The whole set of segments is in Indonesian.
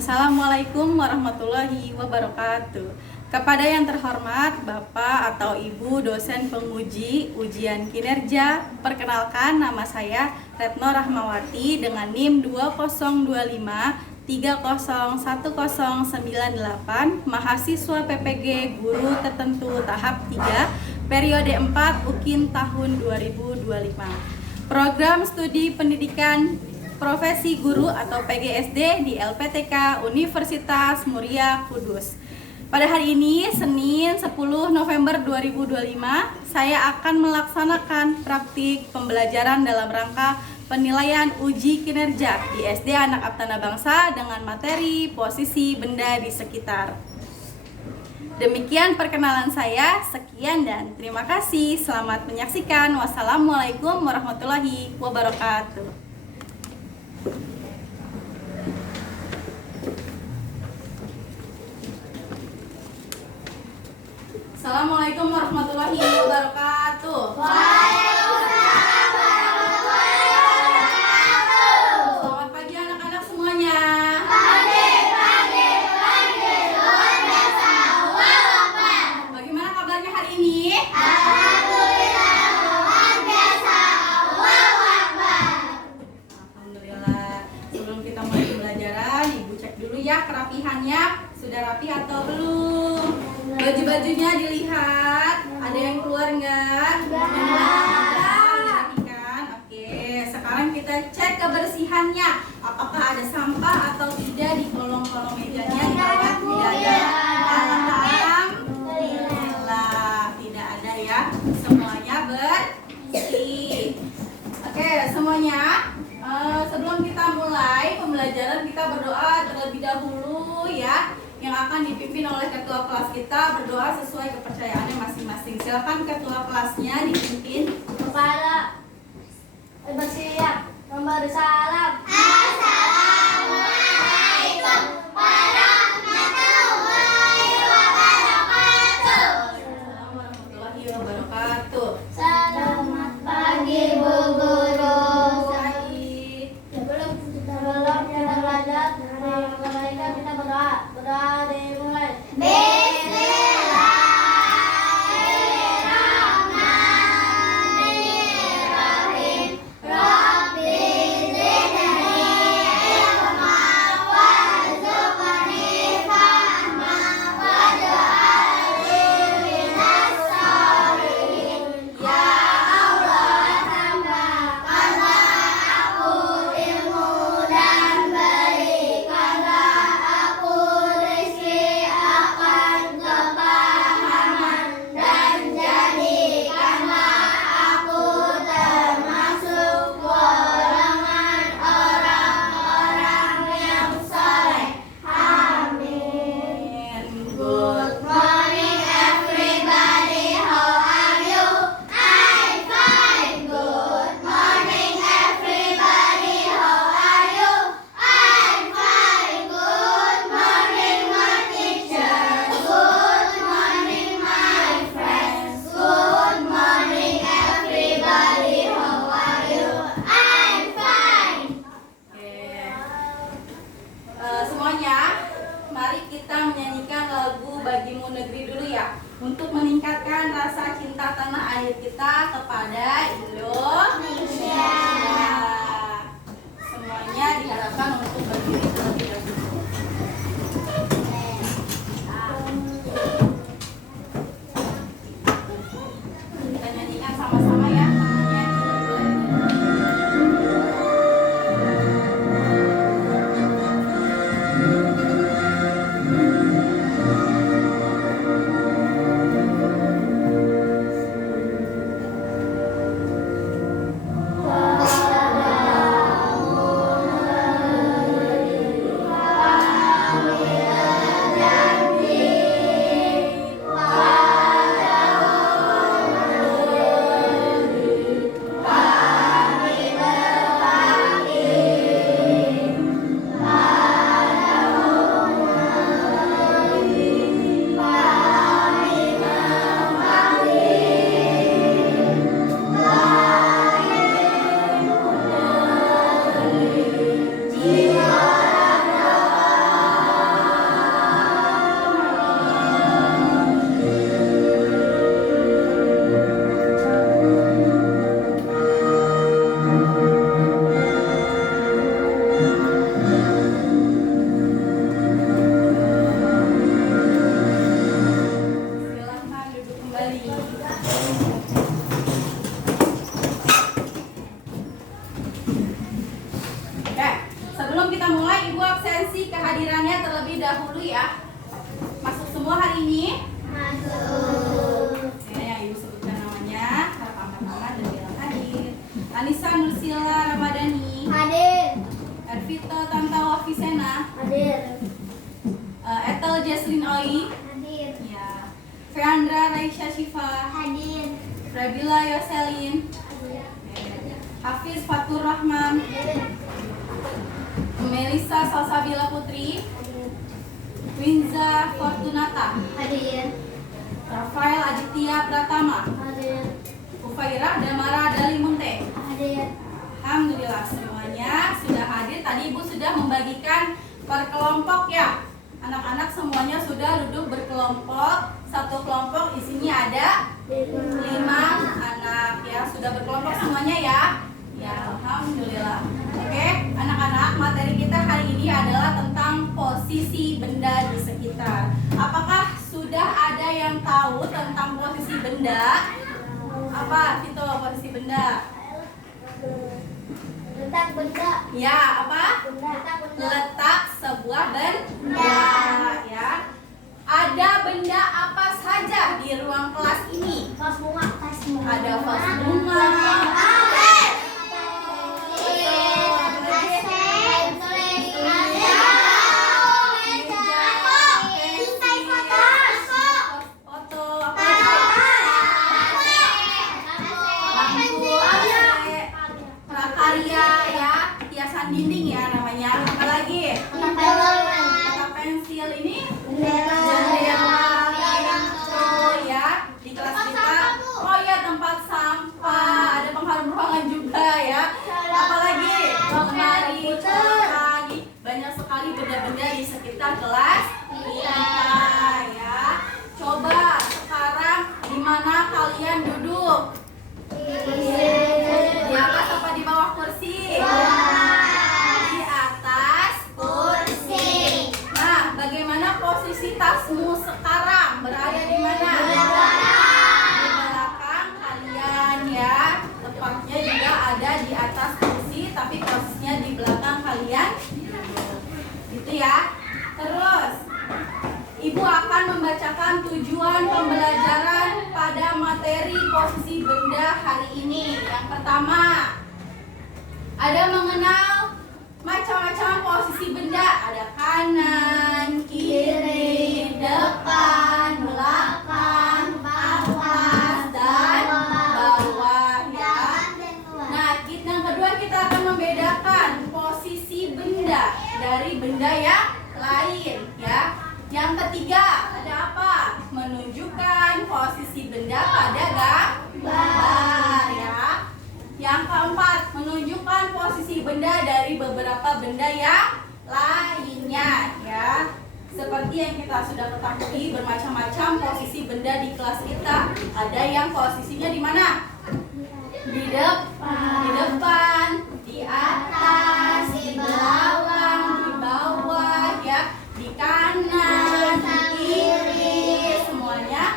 Assalamualaikum warahmatullahi wabarakatuh. Kepada yang terhormat Bapak atau Ibu dosen penguji ujian kinerja, perkenalkan nama saya Retno Rahmawati dengan NIM 2025301098, mahasiswa PPG Guru Tertentu tahap 3, periode 4 UKIN tahun 2025. Program studi pendidikan profesi guru atau PGSD di LPTK Universitas Muria Kudus. Pada hari ini, Senin 10 November 2025, saya akan melaksanakan praktik pembelajaran dalam rangka penilaian uji kinerja di SD Anak Aptana Bangsa dengan materi posisi benda di sekitar. Demikian perkenalan saya, sekian dan terima kasih. Selamat menyaksikan. Wassalamualaikum warahmatullahi wabarakatuh. Assalamualaikum warahmatullahi wabarakatuh. Waalaikumsalam warahmatullahi wabarakatuh. Selamat pagi anak-anak semuanya. Pagi. Luar biasa. Allahu Akbar. Bagaimana kabarnya hari ini? Alhamdulillah. Luar biasa. Allahu Akbar. Alhamdulillah. Sebelum kita mulai pembelajaran, Ibu cek dulu ya kerapihannya. Sudah rapi atau belum? Baju-bajunya dilihat. Ada yang keluar nggak? Dirapikan. Oke. Sekarang kita cek kebersihannya. Apakah ada sampah atau tidak di kolong-kolong mejanya di bawah? Tidak ada. Alhamdulillah. Tidak ada ya. Semuanya bersih. Oke, semuanya. Sebelum kita mulai pembelajaran, kita berdoa terlebih dahulu ya. Yang akan dipimpin oleh ketua kelas kita berdoa sesuai kepercayaannya masing-masing. Silakan ketua kelasnya dipimpin. Kepada bersiap memberi salam. Assalamualaikum warahmatullahi wabarakatuh. Warahmatullahi wabarakatuh. Selamat pagi Bu Guru. Baik. Sebelum kita belajar, kita berdoa dimulai. Bismillahirrahmanirrahim. Rabbi zidni ilma warzuqni fahma waj'alni minas sholihin. Ya Allah, tambahkanlah aku ilmu dan berikanlah aku rezeki akan kepahaman, dan jadikanlah aku termasuk golongan orang-orang yang saleh. Amin. Good morning everybody, how are you? I'm fine. Good morning everybody, how are you? I'm fine. Good morning my teacher. Good morning my friends. Good morning everybody, how are you? I'm fine. Oke. Semuanya, mari kita menyanyikan lagu Bagimu Negeri dulu ya, untuk meningkatkan rasa cinta tanah air kita kepada Indonesia. Semuanya diharapkan untuk berdiri terlebih dahulu. Kita nyanyikan sama-sama ya. Wow. kehadirannya terlebih dahulu ya. Masuk semua hari ini? Masuk. Oke, yang Ibu sebutkan namanya, harap angkat tangan dan bilang hadir. Anissa Nursila Ramadhani. Hadir. Ervito Tantawa Visena. Hadir. Ethel Jesslyn Oi. Hadir. Ya. Feandra Raisya Syifa. Hadir. Rabila Yoselin. Hadir. Hafiz Fatur Rahman. Hadir. Melisa Salsabila Putri. Hadir. Winza Fortunata. Hadir. Rafael Aditya Pratama. Hadir. Ufairah Damara Dalimunte. Hadir. Alhamdulillah semuanya sudah hadir. Tadi Ibu sudah membagikan per kelompok ya. Anak-anak semuanya sudah duduk berkelompok. Satu kelompok isinya ada 5 anak ya. Sudah berkelompok semuanya ya. Ya, alhamdulillah. Oke, anak-anak, materi kita hari ini adalah tentang posisi benda di sekitar. Apakah sudah ada yang tahu tentang posisi benda? Apa itu posisi benda? Letak benda. Ya, apa? Letak benda. Letak sebuah benda ya. Ada benda apa saja di ruang kelas ini? Vas bunga. Ada vas bunga. Foto apa lampu AC, prakarya ya, hiasan dinding ya namanya. Apa lagi? Kata pensil ini jendela pintu ya di kelas kita. Oh ya, tempat sampah, ada pengharum ruangan juga ya. Apalagi lemari, lagi banyak sekali benda-benda di sekitar kelas kita ya. Coba sekarang di mana kalian duduk? Di atas apa di bawah kursi? Di atas kursi. Nah, bagaimana posisi tasmu sekarang? Berada di mana? Di belakang kalian ya. Tepatnya juga ada di atas kursi, tapi posisinya di belakang kalian. Gitu ya. Terus, Ibu akan membacakan tujuan pembelajaran pada materi posisi benda hari ini. Yang pertama, ada mengenal macam-macam posisi benda. Ada kanan, kiri, depan, belakang, atas, dan bawah ya. Nah, yang kedua kita akan membedakan posisi benda dari benda yang lain ya. Yang ketiga, ada apa? Menunjukkan posisi benda pada gambar ya. Yang keempat, menunjukkan posisi benda dari beberapa benda yang lainnya ya. Seperti yang kita sudah ketahui, bermacam-macam posisi benda di kelas kita. Ada yang posisinya di mana? Di depan, di atas, di belakang, di bawah ya, di kanan, di kiri, semuanya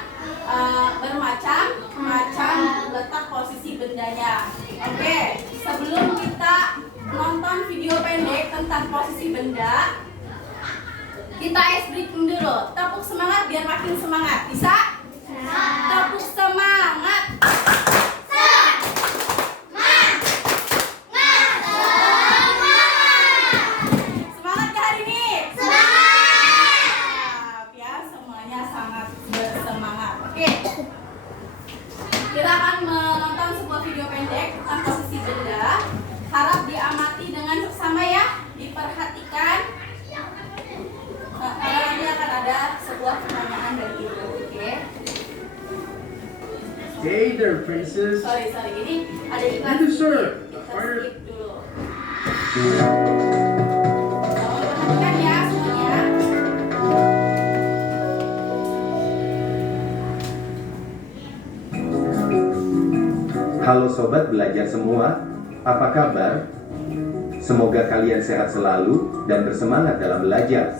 bermacam-macam letak posisi bendanya. Oke, sebelum kita nonton video pendek tentang posisi benda, kita ice breaking dulu. Tepuk semangat biar makin semangat. Bisa? Tepuk semangat. Semangat ke hari ini? Semangat ya, semuanya sangat bersemangat. Oke, kita akan menonton sebuah video pendek tentang posisi benda. Harap diamati dengan seksama ya, diperhatikan. Karena nanti akan ada sebuah pertanyaan dari Ibu. Oke. Hey there, princess. Sorry, ini ada iklan. Yes, sir. Kita Fire. skip dulu. Perhatikan ya semuanya. Halo sobat belajar semua, apa kabar? Semoga kalian sehat selalu dan bersemangat dalam belajar.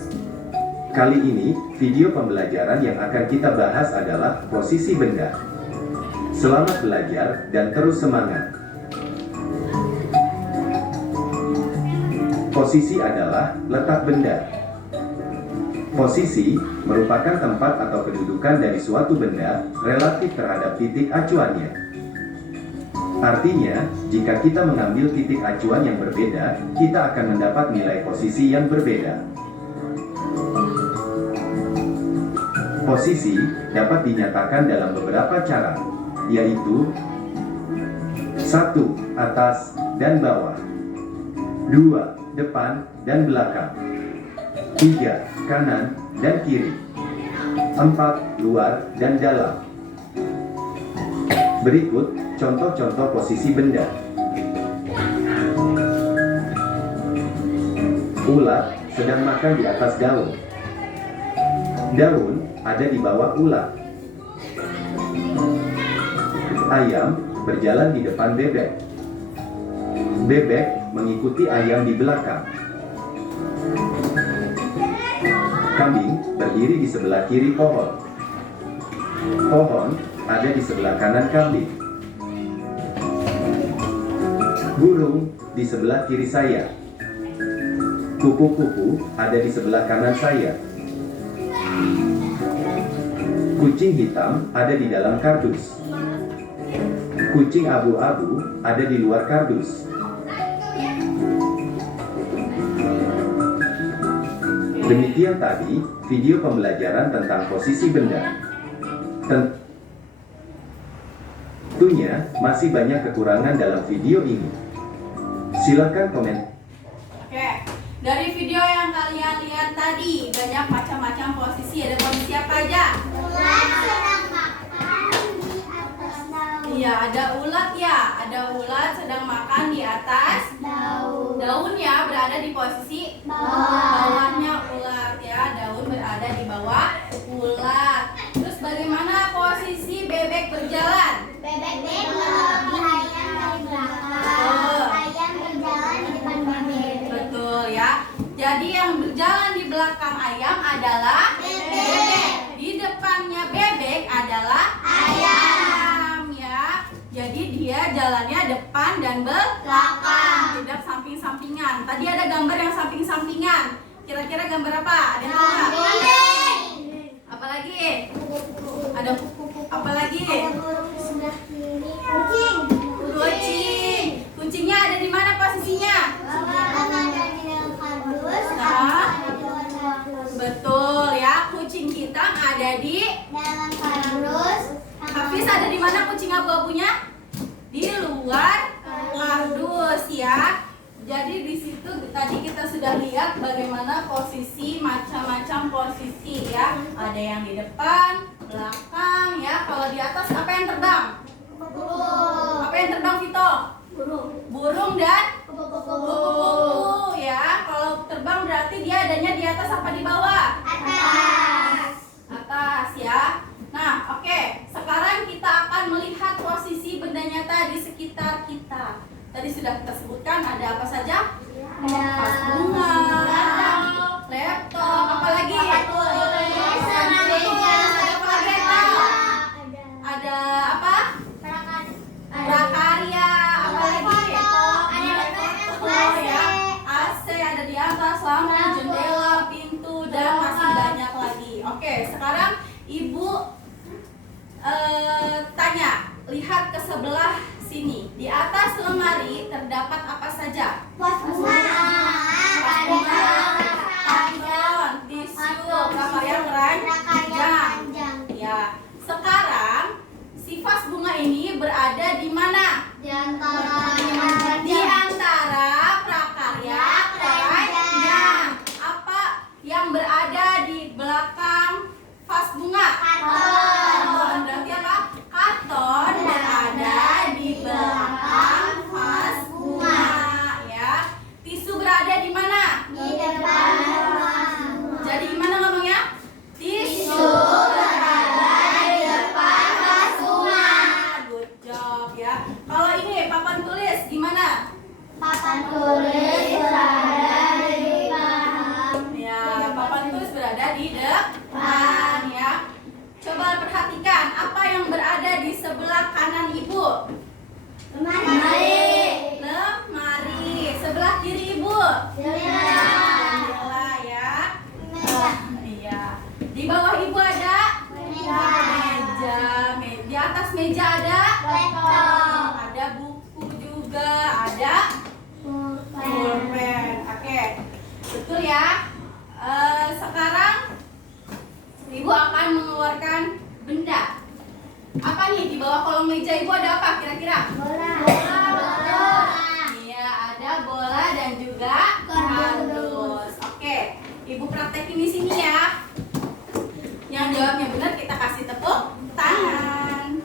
Kali ini, video pembelajaran yang akan kita bahas adalah posisi benda. Selamat belajar dan terus semangat. Posisi adalah letak benda. Posisi merupakan tempat atau kedudukan dari suatu benda relatif terhadap titik acuannya. Artinya, jika kita mengambil titik acuan yang berbeda, kita akan mendapat nilai posisi yang berbeda. Posisi dapat dinyatakan dalam beberapa cara, yaitu 1. Atas dan bawah, 2. Depan dan belakang, 3. Kanan dan kiri, 4. Luar dan dalam. Berikut contoh-contoh posisi benda. Ulat sedang makan di atas daun. Daun ada di bawah ulat. Ayam berjalan di depan bebek. Bebek mengikuti ayam di belakang. Kambing berdiri di sebelah kiri pohon. Pohon ada di sebelah kanan kambing. Burung di sebelah kiri saya. Kupu-kupu ada di sebelah kanan saya. Kucing hitam ada di dalam kardus. Kucing abu-abu ada di luar kardus. Demikian tadi video pembelajaran tentang posisi benda. Tentunya masih banyak kekurangan dalam video ini. Silakan komen. Oke, dari video yang kalian lihat tadi banyak macam-macam posisi. Ada posisi apa aja? Ulat sedang makan di atas daun. Iya, ada ulat ya. Ada ulat sedang makan di atas Daun. daun ya, berada di posisi Bawah. bawahnya ulat ya. Daun berada di bawah ulat. Terus bagaimana posisi bebek berjalan? Bebek mengikuti ayam dari belakang. Ayam berjalan di depan bebek. Betul ya. Jadi yang berjalan di belakang ayam adalah Bebek. Di depannya bebek adalah ayam ya. Jadi dia jalannya depan dan belakang, tidak samping-sampingan. Tadi ada gambar yang samping-sampingan. Kira-kira gambar apa? Ada yang tahu nggak? Kambing. Apalagi? Ada apa lagi? Ada burung di sebelah kiri. Kucing. Kucing. Kucingnya ada di mana posisinya? Ada di dalam kardus. Nah. Ada di luar kardus. Betul ya. Kucing hitam ada di Dalam kardus. Hafiz, ada di mana kucing abu-abunya? Di luar kardus ya. Jadi di situ tadi kita sudah lihat bagaimana posisi, macam-macam posisi ya. Ada yang di depan, belakang ya. Kalau di atas apa yang terbang? Burung. Apa yang terbang, Vito? Burung. Burung dan Kupu-kupu. kupu-kupu ya. Kalau terbang berarti dia adanya di atas apa di bawah? Atas. Atas ya. Nah, oke. Sekarang kita akan melihat posisi bendanya tadi sekitar kita. Tadi sudah kita sebutkan ada apa saja? Vas bunga, laptop, apa lagi? Papan tulis, sama meja, Ada apa lagi? Ada apa? Prakarya, apa lagi? Oh ya, AC ada di atas, lampu, jendela, pintu, dan masih banyak lagi. Oke, sekarang Ibu tanya, lihat ke sebelah sini. Di atas lemari terdapat apa saja? Vas bunga. Ada Karton, tisu, prakarya keranjang. Ya. Sekarang si vas bunga ini berada di mana? di antara Di antara prakarya keranjang. Apa yang berada di belakang vas bunga? Karton. Berarti apa? Karton berada di belakang vas bunga ya. Tisu berada di mana? di depan vas bunga. Jadi gimana ngomongnya? Tisu berada di depan vas bunga. Good job ya. Kalau ini papan tulis gimana? Papan tulis berada di depan. Ya, papan tulis berada di depan ya. Coba perhatikan apa yang berada di sebelah kanan Ibu. Lemari. Lemari. Sebelah kiri Ibu. Jendela. Jendela ya. Meja. Iya. ya. Sekarang Ibu akan mengeluarkan benda. Apa nih di bawah kolong meja Ibu ada apa kira-kira? Bola. Iya, ada bola dan juga kardus. Oke, Ibu praktekin di sini ya. Yang jawabnya benar kita kasih tepuk tangan.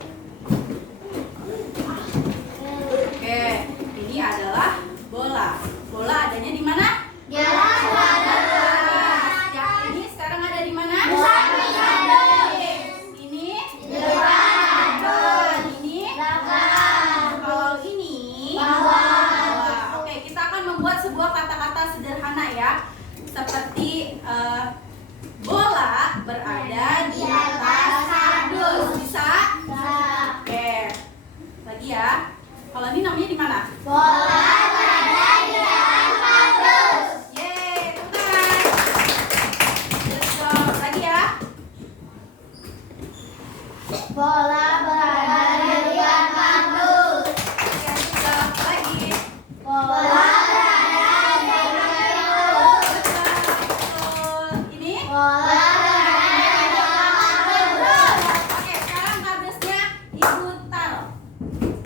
Oke, ini adalah bola. Bola adanya di mana? Di atas kardus. Yang ini sekarang ada di mana? Di samping kardus. Ini Di depan kardus. Ini Belakang. kalau ini Bawah. Oke, kita akan membuat sebuah kata-kata sederhana ya. Seperti bola berada di atas kardus. Bisa? Oke. Lagi ya. Kalau ini namanya di mana? Bola berada di atas kardus. Yeay, tepuk tangan. Good job. Lagi ya. Bola berada di atas kardus. Oke, good job. Lagi. Bola berada di atas kardus. Good job. Betul. Ini. Bola berada di atas kardus. Oke, sekarang kardusnya Ibu taruh.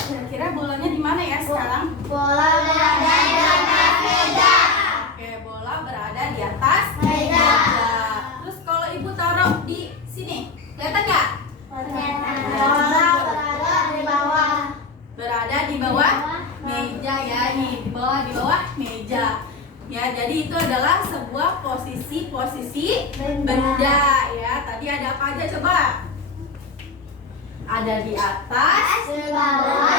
Kira-kira bolanya di mana ya sekarang? Bola berada di atas meja. Oke, bola berada di atas Meja. Terus kalau Ibu taruh di sini, kelihatan nggak? Bola berada di bawah. Berada di bawah meja ya, nih di bawah meja. Ya, jadi itu adalah sebuah posisi benda ya. Tadi ada apa aja coba? Ada di atas, Di bawah.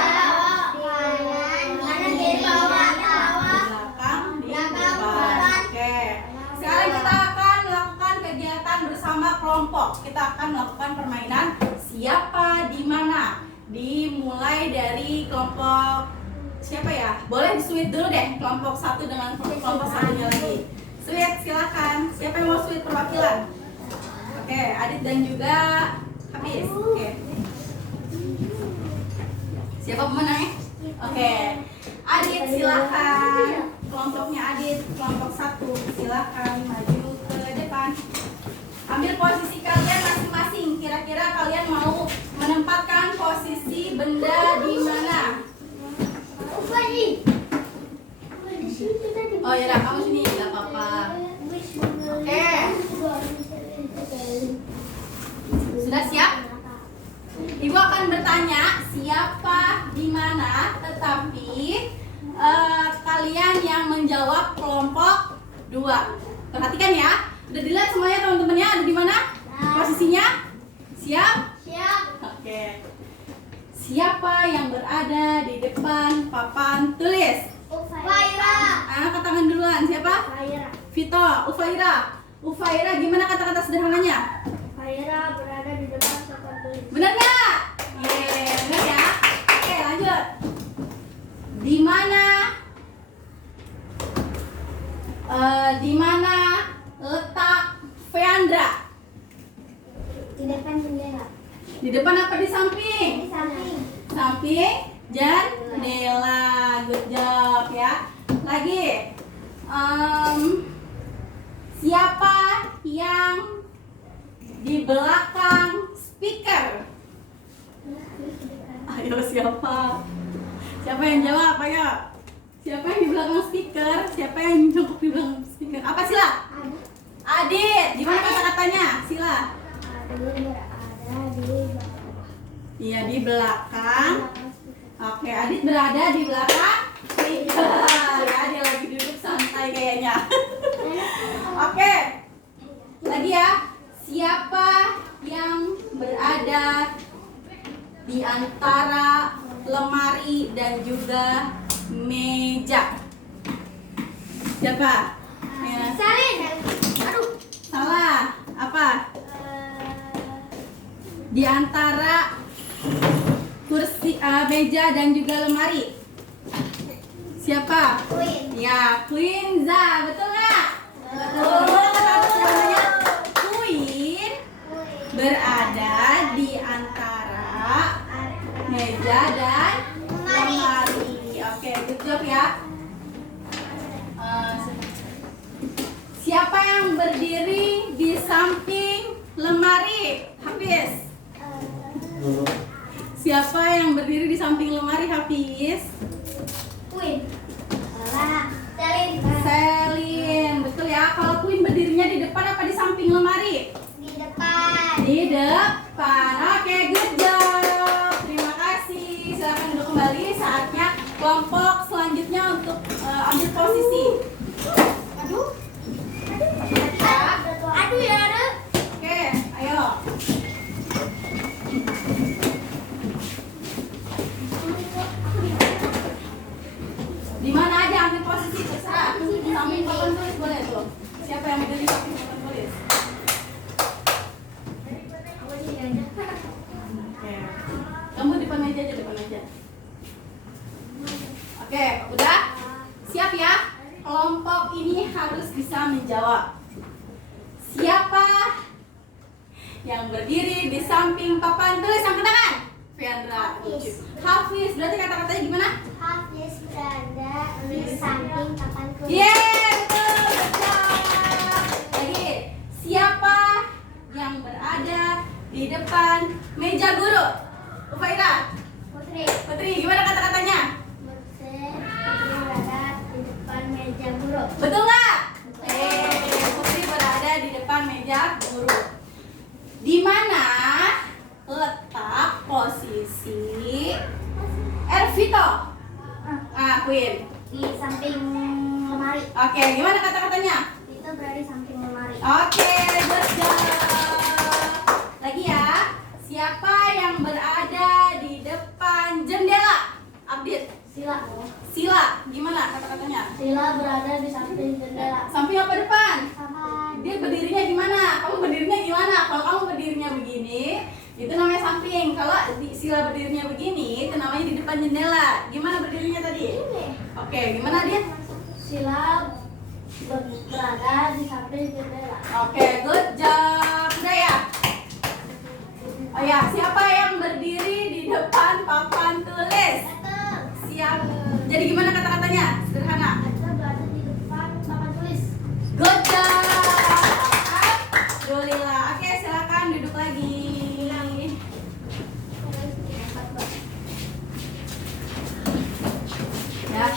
Kanan di bawah. di belakang, di Belakang, depan. depan. Oke. Sekarang kita akan melakukan kegiatan bersama kelompok. Kita akan melakukan permainan siapa di mana. Dimulai dari kelompok siapa ya? Boleh disuit dulu deh kelompok satu dengan kelompok satunya lagi. Suit, silakan. Siapa yang mau suit perwakilan? Oke, Adit dan juga Hafiz. Oke. Siapa pemenangnya? Oke. Adit silakan. Kelompoknya Adit, kelompok satu silakan maju ke depan. Ambil posisi kalian masing-masing. Kira-kira kalian mau menempatkan posisi benda di mana? Oh ya, kamu sini nggak apa-apa. Oke. Sudah siap? Ibu akan bertanya siapa di mana, tetapi kalian yang menjawab kelompok 2. Perhatikan ya. Udah dilihat semuanya teman-temannya ada di mana? Posisinya? Siap? Siap. Oke. Siapa yang berada di depan papan tulis? Ufaira. Angkat tangan duluan. Siapa? Ufaira. Vito, Ufaira. Ufaira, gimana kata-kata sederhananya? Ufaira berada di depan papan tulis. Benar nggak? Yeay, benar ya. Oke, lanjut. Di mana? Di mana letak Feandra? Di depan bendera. Di depan apa di samping? Di samping. Samping jendela. Good job ya. Lagi. Siapa yang di belakang speaker? Ayo siapa? Siapa yang jawab? Ayo. Siapa yang di belakang speaker? Siapa yang jongkok di belakang speaker? Apa Sila? Adit. Gimana kata-katanya? Sila. Berada di bawah. Iya, di belakang. Oke, Adit berada di belakang speaker. Ya, dia lagi duduk santai kayaknya. Oke. Lagi ya. Siapa yang berada di antara lemari dan juga meja? Siapa? Ya. Salin. Aduh, salah. Apa? Di antara kursi, meja dan juga lemari. Siapa? Queen. Ya, Queen Za, betul nggak? Betul. Kata-kata namanya Queen berada di antara meja dan lemari. Oke, good job ya. lemari? Hafiz. Siapa yang berdiri di samping lemari, Hafiz? Queen. Salah. Selin. Selin, betul ya. Kalau Queen berdirinya di depan apa di samping lemari? Di depan. Di depan. Oke, good job. Terima kasih. Silakan duduk kembali. Saatnya kelompok selanjutnya untuk ambil posisi. Aduh. Aduh ya, aduh. Oke, ayo. Di mana aja ambil posisi terserah. Di samping papan tulis boleh tuh. Siapa yang berdiri di samping papan tulis? Oke. Kamu depan meja aja, depan meja. Oke, udah? Siap ya? Kelompok ini harus bisa menjawab. Siapa yang berdiri di samping papan tulis? Angkat tangan. Fiandra. Hafiz. Hafiz. Berarti kata-katanya gimana? Hafiz berada di samping papan tulis. Yeay, betul, betul. Lagi, siapa yang berada di depan meja guru? Ufaira. Putri. Putri, gimana kata-katanya? Putri berada di depan meja guru. Betul nggak? Putri berada di depan meja guru. Di mana letak posisi Ervito? Queen. Di samping lemari. Oke, gimana kata-katanya? Itu berada di samping lemari. Oke, good job. Lagi ya. Siapa yang berada di depan jendela? Update. Sila. Sila, gimana kata-katanya? Sila berada di samping jendela. Samping apa depan? Sama. Dia berdirinya gimana? Kamu berdirinya gimana? Kalau kamu berdirinya begini, itu namanya samping. Kalau Sila berdirinya begini, itu namanya di depan jendela. Gimana berdirinya tadi? Ini. Oke, gimana dia? Sila berada di samping jendela. Oke, good job. Udah ya? Oh ya, siapa yang berdiri di depan papan tulis? Betul. Siap. Jadi gimana kata-katanya? Sederhana. Kita berada di depan papan tulis. Good job. Alhamdulillah. Oke, silakan duduk lagi. Ya.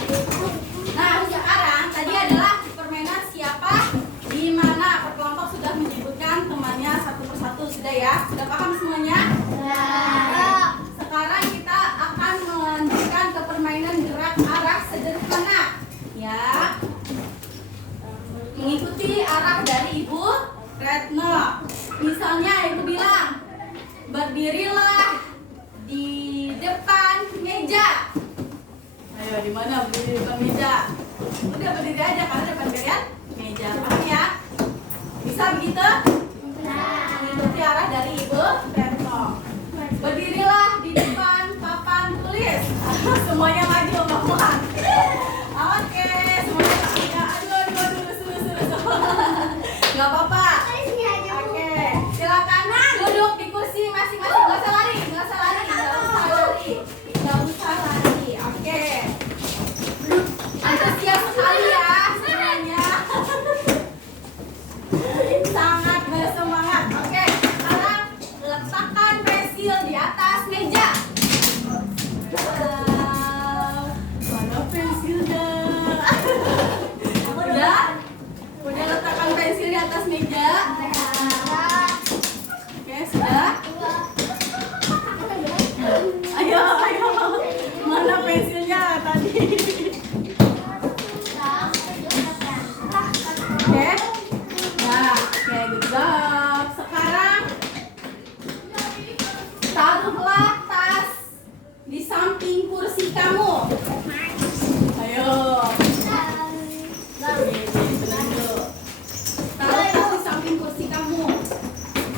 Nah, sekarang tadi adalah permainan siapa di mana per kelompok sudah menyebutkan temannya satu persatu, sudah ya? Sudah paham semuanya? Nah. Sekarang kita akan melanjutkan ke permainan gerak arah sederhana. Ya. Mengikuti arah dari Ibu Retno. Misalnya Ibu bilang, berdirilah di depan meja. Ayo, di mana berdiri di depan meja? Udah berdiri aja karena depan kalian meja. Paham ya? Bisa begitu? Mengikuti arah dari Ibu Retno. Berdirilah di depan papan tulis. Semuanya maju, mohon. Oke, semuanya maju. Aduh, Gak apa-apa. Oke, silakan duduk di kursi masing-masing. Gak usah lari, gak usah lari, gak usah lari, gak usah lari. Oke, antusias sekali ya semuanya. Sangat bersemangat. Oke, sekarang letakkan pensil di atas meja. Mana pensilnya? Udah letakkan pensil di atas meja. Oke, sudah. Ayo, ayo. Mana pensilnya tadi? Oke. Nah, oke, good job. Sekarang taruhlah tas di samping kursi kamu. Ayo. Taruh tas di samping kursi kamu.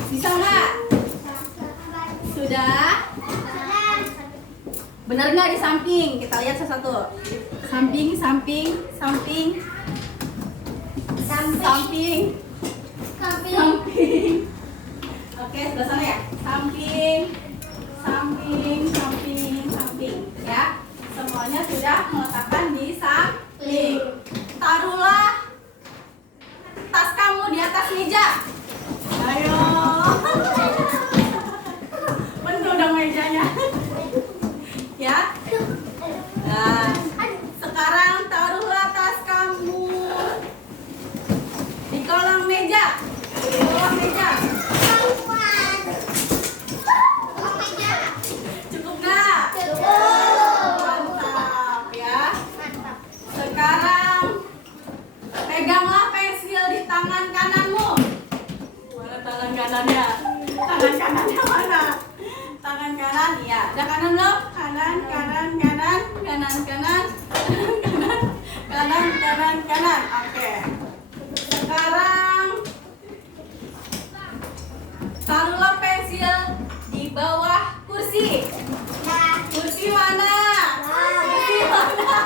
Bisa nggak? Sudah? Benar nggak di samping? Kita lihat satu-satu. Samping, samping, samping, samping, samping. Oke, sebelah sana ya. Samping, samping, samping, samping. Ya, semuanya sudah meletakkan di samping. Taruhlah tas kamu di atas meja. Ayo. meja. Cukup nggak? Mantap ya. Sekarang peganglah pensil di tangan kananmu. Mana tangan kanannya? Tangan kanannya mana? Tangan kanan, ya. Ada kanan belum? Kanan, kanan, kanan, kanan, kanan, kanan, kanan, kanan, kanan. Oke. Sekarang taruhlah pensil di bawah kursi. Kursi mana? Kursi mana?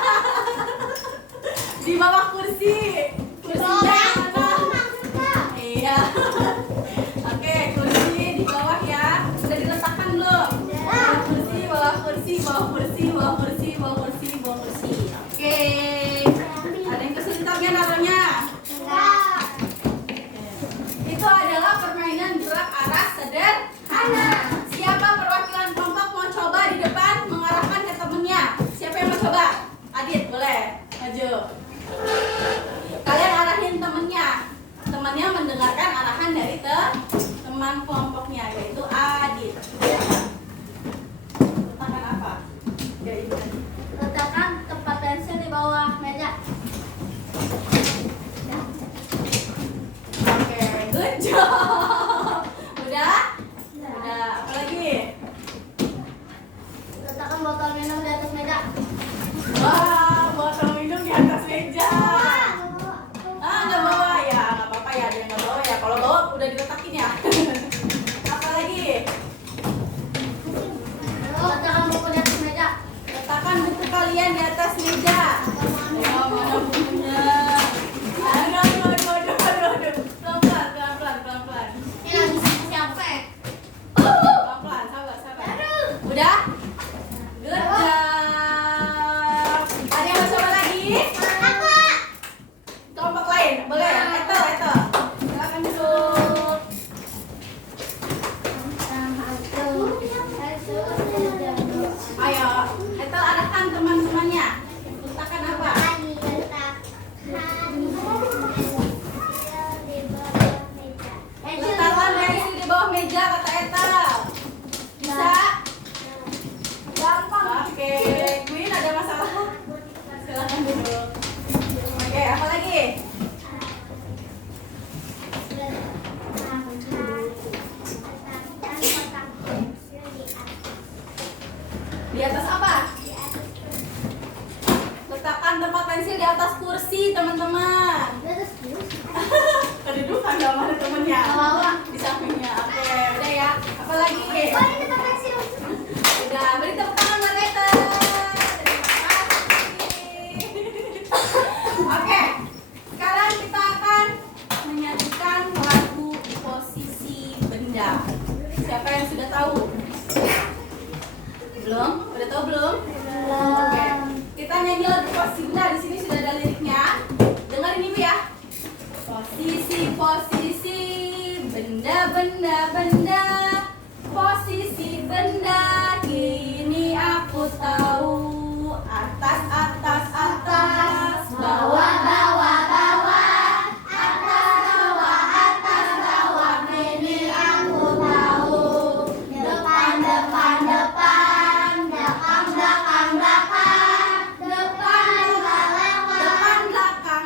Di bawah kursi. Kursinya mana? Iya. Oke, kursi di bawah ya. Sudah diletakkan belum? Bawah kursi, bawah kursi, bawah kursi, bawah kursi, bawah kursi, bawah kursi. Oke. Ada yang kesulitan ya naruhnya? Itu adalah permainan gerak arah sederhana. Siapa perwakilan kelompok mau coba di depan mengarahkan ke temennya? Siapa yang mau coba? Adit, boleh maju. Kalian arahin temennya. Temannya mendengarkan arahan dari teman kelompoknya, yaitu Adit. Letakkan apa? Ya, ibu. Letakkan tempat pensil di bawah meja. Oke, good job. Udah? Udah. Apa lagi? Letakkan botol minum di atas meja. Wah, botol minum di atas meja. Nggak bawa ya, nggak apa-apa ya, dia nggak bawa ya. Kalau bawa udah diletakin ya. Apa lagi? Letakkan buku di atas meja. Letakkan buku kalian di atas meja. Ya, mana bukunya? Aduh. Pelan-pelan. Ini lagi sama siapa? Pelan-pelan, sabar. Udah? Good job. Ada yang mau coba lagi? Kelompok lain, boleh? Eto. Silakan duduk. Ayo, Eto arahkan teman-temannya. Letakkan apa? Letakkan pensil di bawah meja, kata Eta. Bisa? Gampang. Oke, Queen ada masalah? Silakan duduk. Oke, apa lagi? Di atas apa? Letakkan tempat pensil di atas kursi, teman-teman. Kedudukan gak mana temennya? Di sampingnya. Oke, udah ya. Apa lagi? Udah, beri tepuk tangan buat Eta. Terima kasih. Oke, sekarang kita akan menyanyikan lagu Posisi Benda. Siapa yang sudah tahu? Belum? Udah tahu belum? Oke, kita nyanyi lagu Posisi Benda. Di sini sudah ada liriknya. Dengerin ibu ya. Posisi benda, posisi benda, kini aku tahu. Atas, bawah, atas, bawah, kini aku tahu.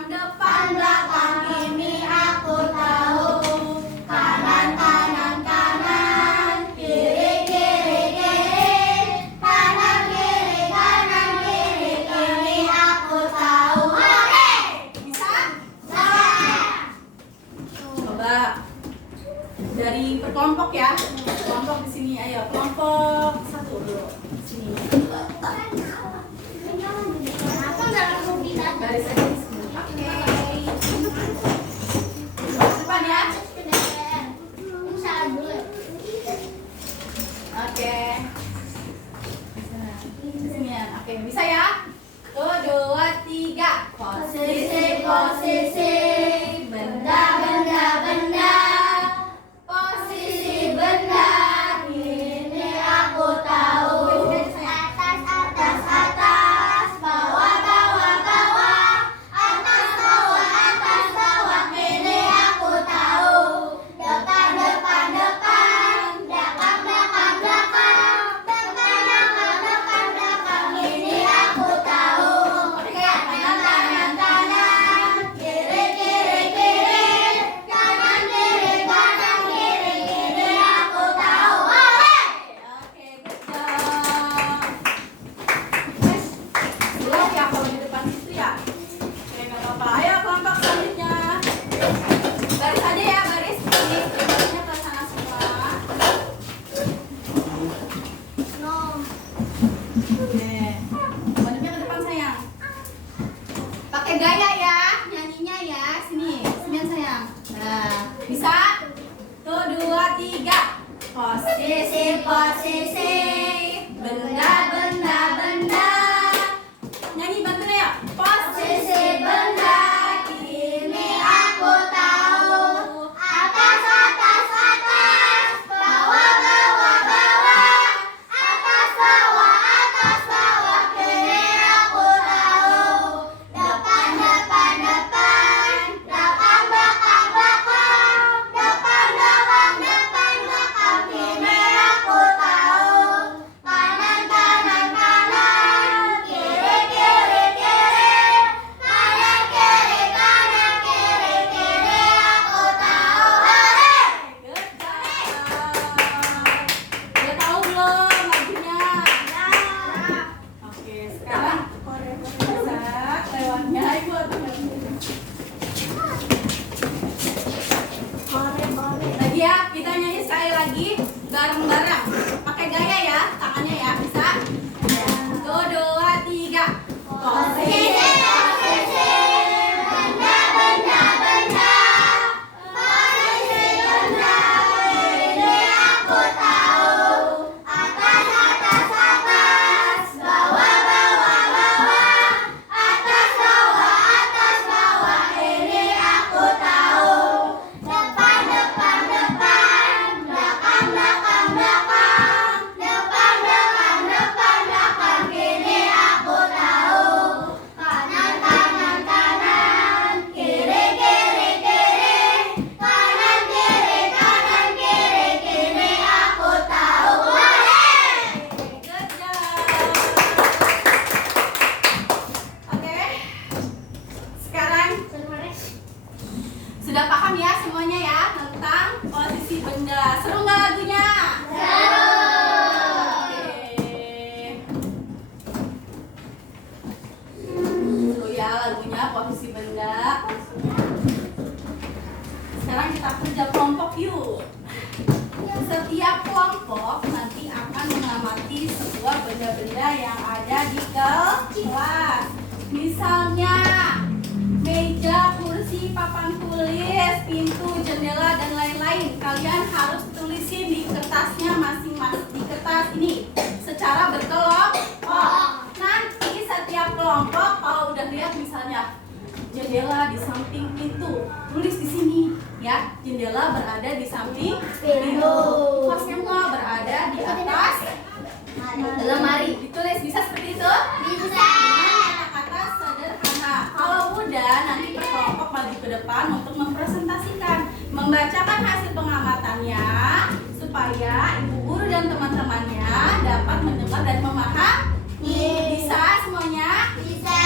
Depan, belakang, kini aku tahu. Kanan, kiri, kanan, kiri, kini aku tahu. Oke, bisa? Coba dari perkelompok ya. Kelompok di sini, ayo. Kelompok 1 dulu. Sini. Garis aja di sini. Oke. Depan ya. Oke. Sini ya. Oke, bisa ya? 1, 2, 3. Posisi benda. Posisi benda, kini aku tahu. Atas, bawah, atas, bawah, tiga. Posisi benda. Nyanyi bantu ya. Posisi benda kini aku tahu. Atas, bawah, atas, bawah, kini aku tahu. Depan, belakang, kini aku tahu. Kanan, kiri, kanan, kiri, aku tahu. Good job. Udah tahu belum lagunya? Oke, sekarang masak lewatnya ibu atau lagi ya, kita nyanyi sekali lagi bareng-bareng. Pakai gaya ya, tangannya ya, bisa? 1, 2, 3. Posisi Benda. Posisi benda, ini aku tahu. Atas, bawah. Atas, bawah, ini aku tahu. Depan, belakang. Depan, kini aku tahu. Kanan, kiri, kanan, kiri, kini aku tahu. Good job. Oke. Sekarang sudah paham ya semuanya ya tentang posisi benda. Seru nggak lagunya? Seru. Seru ya lagunya posisi benda. Sekarang kita kerja kelompok yuk. Setiap kelompok nanti akan mengamati sebuah benda-benda yang ada di kelas. Misalnya meja, kursi, papan tulis, pintu, jendela, dan lain-lain. Kalian harus tulisin di kertasnya masing-masing, di kertas ini secara berkelompok. Nanti setiap kelompok kalau udah lihat misalnya jendela di samping pintu, tulis di sini ya. Jendela berada di samping pintu. Pos semua berada di atas lemari. Ditulis bisa seperti itu? Bisa. Dengan kata-kata sederhana. Kalau udah nanti berkelompok maju ke depan untuk mempresentasikan, membacakan hasil pengamatannya supaya ibu guru dan teman-temannya dapat mendengar dan memahami. Bisa semuanya? Bisa.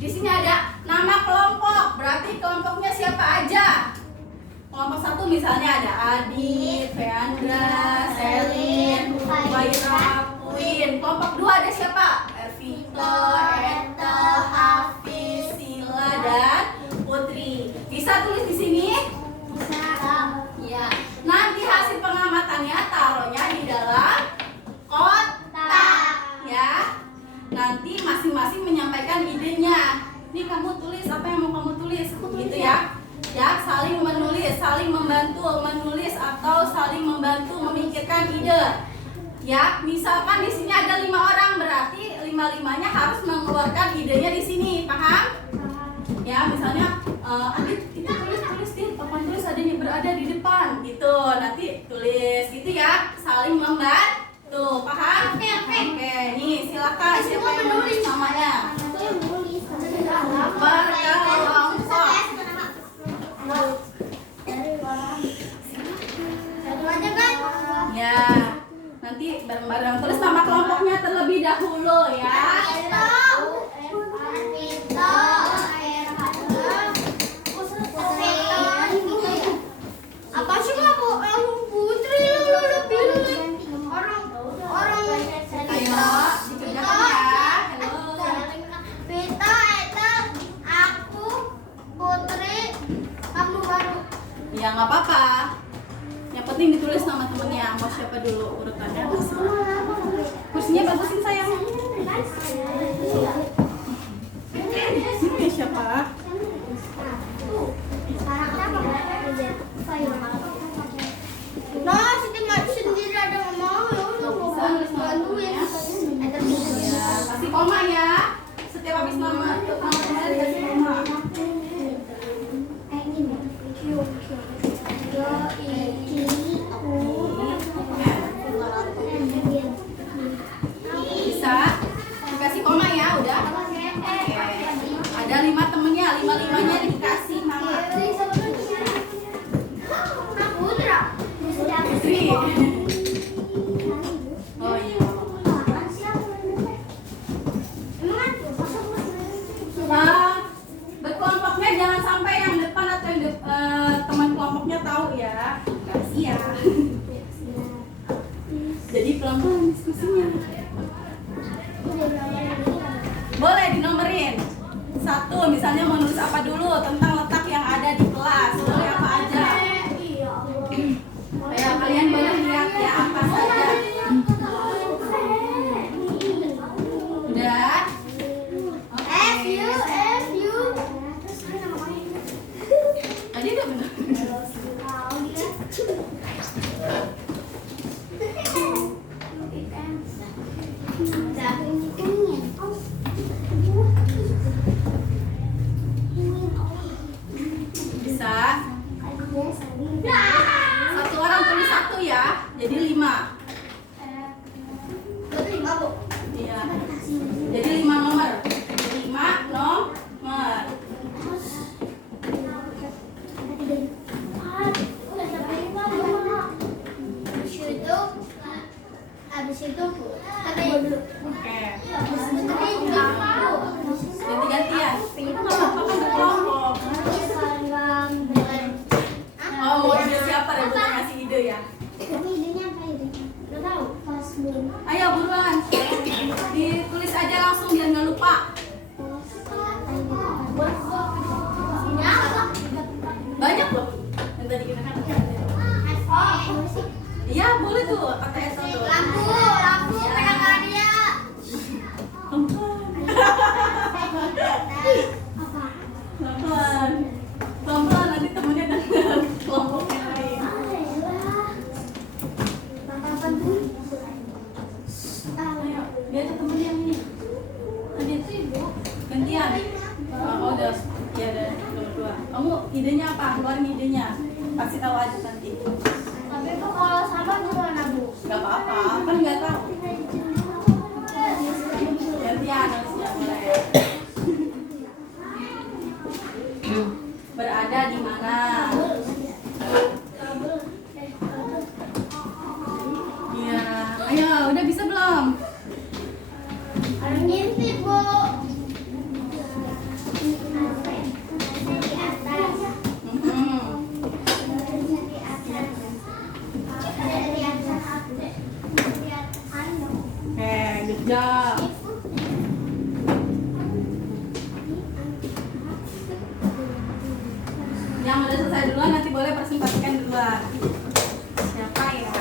Di sini ada nama kelompok, berarti kelompoknya siapa aja? Kelompok 1 misalnya ada Adi, Feandra, Selin, Waira, Puin. Kelompok 2 ada siapa? Ervito, Eta, Hafiz, Sila, dan Putri. Bisa tulis di sini? Bisa. Ya. Nanti hasil pengamatannya taruhnya di dalam kotak, ya. Nanti masing-masing menyampaikan idenya. Nih kamu tulis apa yang mau kamu tulis, gitu ya. Ya, saling menulis, saling membantu menulis atau saling membantu memikirkan ide. Ya, misalkan di sini ada 5 orang, berarti 5-5-nya harus mengeluarkan idenya di sini, paham? Ya, misalnya Adit itu tulis di papan tulis adanya berada di depan, gitu. Nanti tulis gitu ya, saling membantu, paham? Oke, nih silakan siapa yang menulis namanya? Berkelompok. Ya, nanti bareng-bareng tulis nama kelompoknya terlebih dahulu ya. Apa sih kamu? Putri orang Ayo, dikerjakan ya. Halo. Vita, Eta, aku, Putri, kamu baru. Ya nggak apa-apa. Yang penting ditulis nama temennya. Mau siapa dulu urutannya? Kursinya bagusin sayang. Ini siapa? Oh iya. Berkelompoknya jangan sampai yang depan atau yang teman kelompoknya tahu ya. Rahasia. Jadi pelan-pelan diskusinya. Boleh dinomorin. Satu, misalnya mau nulis apa dulu tentang letak yang ada di kelas. Boleh apa aja. Ya, kalian boleh lihat ya apa saja. Udah? Tadi udah bener. Bisa. Satu orang tulis satu ya. Jadi 5. Iya. Jadi 5 nomor. 5 nomor. Habis itu katanya dulu. Oke. Ganti-gantian. Nggak apa-apa kan berkelompok. Oh, mau ide siapa deh? Bukan ngasih ide ya. Tapi idenya apa ide? Nggak tahu. Pas belum. Ayo buruan. Ditulis aja langsung biar nggak lupa. Banyak loh. Yang tadi kita kan. Iya, boleh tuh. Kata S1. Lampu, pegangan dia. Pelan-pelan. Pelan-pelan nanti temennya dengar kelompok yang lain. Ayo, dia tuh temennya yang ini. Tadi itu ibu. Gantian. Oh, udah. Ya, udah. Nomor 2. Kamu idenya apa? Keluarin idenya. Kasih tahu aja nanti. Tapi itu kalau sama gimana, Bu? Gak apa-apa, kan nggak tahu. Gantian harusnya mulai. Berada di mana? Iya. Ayo, udah bisa belum? Ada ngintip, Bu. Good job. Yang udah selesai duluan nanti boleh presentasikan duluan. Siapa ya?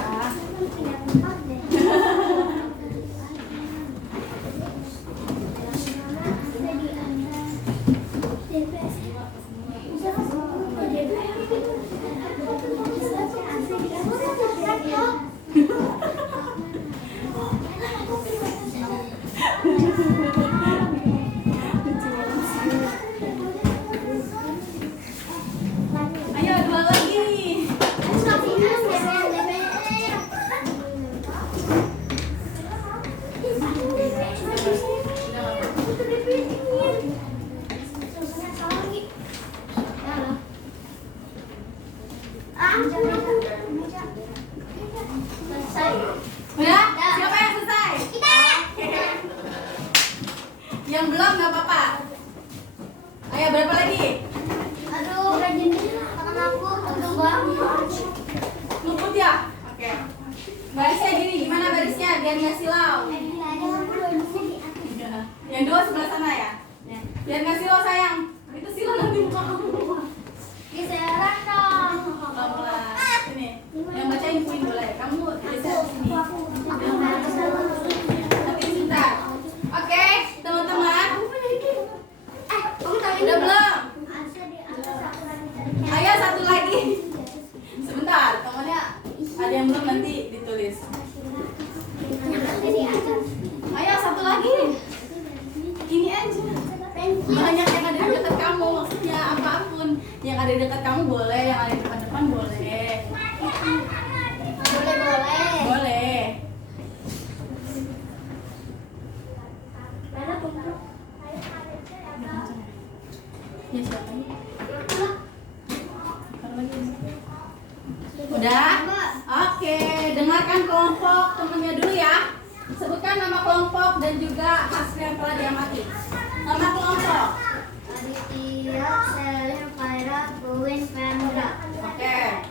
Ayo, 2 lagi nih. Udah? Siapa yang selesai? Yang belum nggak apa-apa. Ayo, berapa lagi? Aduh, rajin tangan aku penuh banget. Luput ya? Oke. Barisnya gini, gimana barisnya? Biar nggak silau. Yang 2 sebelah sana ya? Biar nggak silau sayang. Itu silau nanti muka kamu. Geseran dong. Pelan-pelan. Sini. Yang bacain Queen boleh. Kamu geser sini. Nanti sebentar. Oke, teman-teman. Udah belum? Ayo, satu lagi. Sebentar, temannya ada yang belum nanti ditulis. Ayo, satu lagi. Ini aja. Banyak yang ada di dekat kamu, maksudnya apapun yang ada di dekat kamu boleh, yang ada di depan boleh. Boleh. Ya siapa ini? Udah? Oke, dengarkan kelompok temennya dulu ya. Sebutkan nama kelompok dan juga hasil yang telah diamati. Nama kelompok. Aditya, Selim, Faira, Ruin, Vendra. Oke.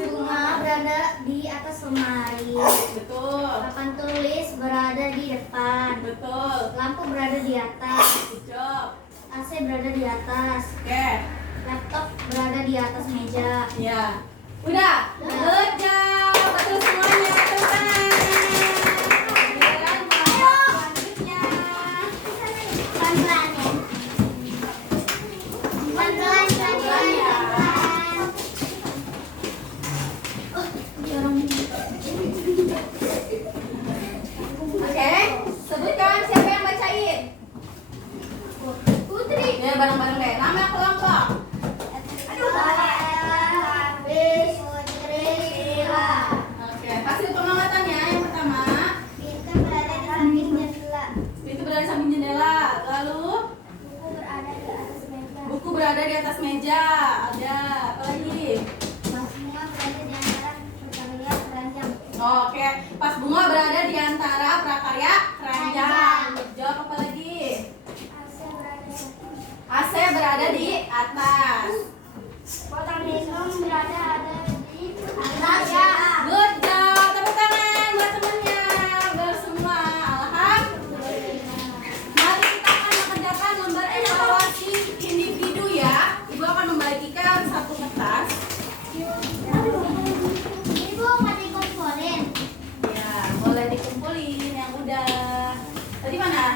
Bunga berada di atas lemari. Betul. Papan tulis berada di depan. Betul. Lampu berada di atas. Good job. AC berada di atas. Oke. Laptop berada di atas meja. Ya. Udah. Good job. Betul semuanya. Teman-teman. Giliran kelompok selanjutnya. Pelan-pelan ya. Pelan-pelan, pelan-pelan ya. Oke. Sebutkan siapa yang bacain. Putri. Ya, bareng-bareng deh. Nama kelompok. Habis Putri Sila. Oke. Hasil pengamatan ya. Yang pertama, Pintu berada di samping jendela. itu berada di samping jendela. Lalu, Buku berada di atas meja. buku berada di atas meja. Ada apa lagi? Bunga berada di antara prakarya keranjang. Oke, pas bunga berada di antara prakarya keranjang. Jawab apa lagi? AC berada di atas. Kotak minum berada di atas. Good job, tepuk tangan buat temennya. Udah semua, alhamdulillah. Mari kita akan mengerjakan lembar evaluasi individu ya. Ibu akan membagikan satu kertas. Ibu nggak dikumpulin. Ya, boleh dikumpulin yang udah. Tadi mana?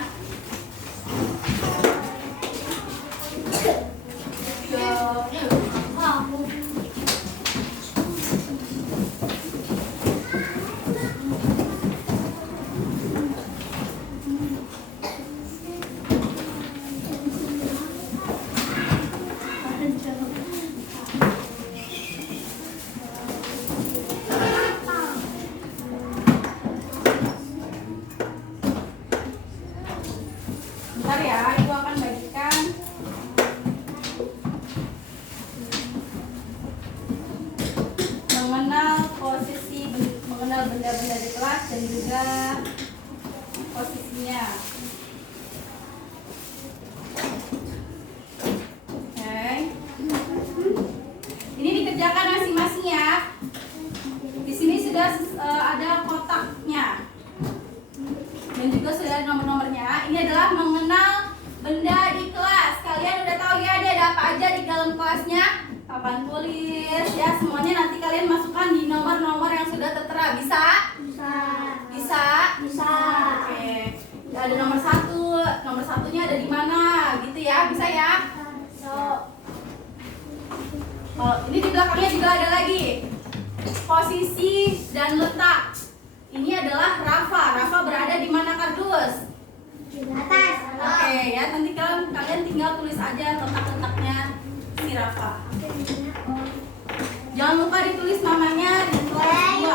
Bentar ya, ibu akan bagikan. Mengenal benda-benda di kelas dan juga posisinya. Oke. Ini dikerjakan masing-masing ya. Di sini sudah ada kotaknya. Dan juga sudah ada nomor-nomornya. Ini adalah mengenal benda di kelas. Kalian udah tahu ya ada apa aja di dalam kelasnya? Papan tulis ya, semuanya nanti kalian masukkan di nomor-nomor yang sudah tertera. Bisa? Bisa? Oke. Ada nomor 1, nomor satunya ada di mana gitu ya, bisa ya? Oh, ini di belakangnya juga ada lagi posisi dan letak. Ini adalah Rafa. Rafa berada di mana kardus? Di atas. Oke ya, nanti kalian tinggal tulis aja letak-letaknya si Rafa. Jangan lupa ditulis namanya di kelas 2.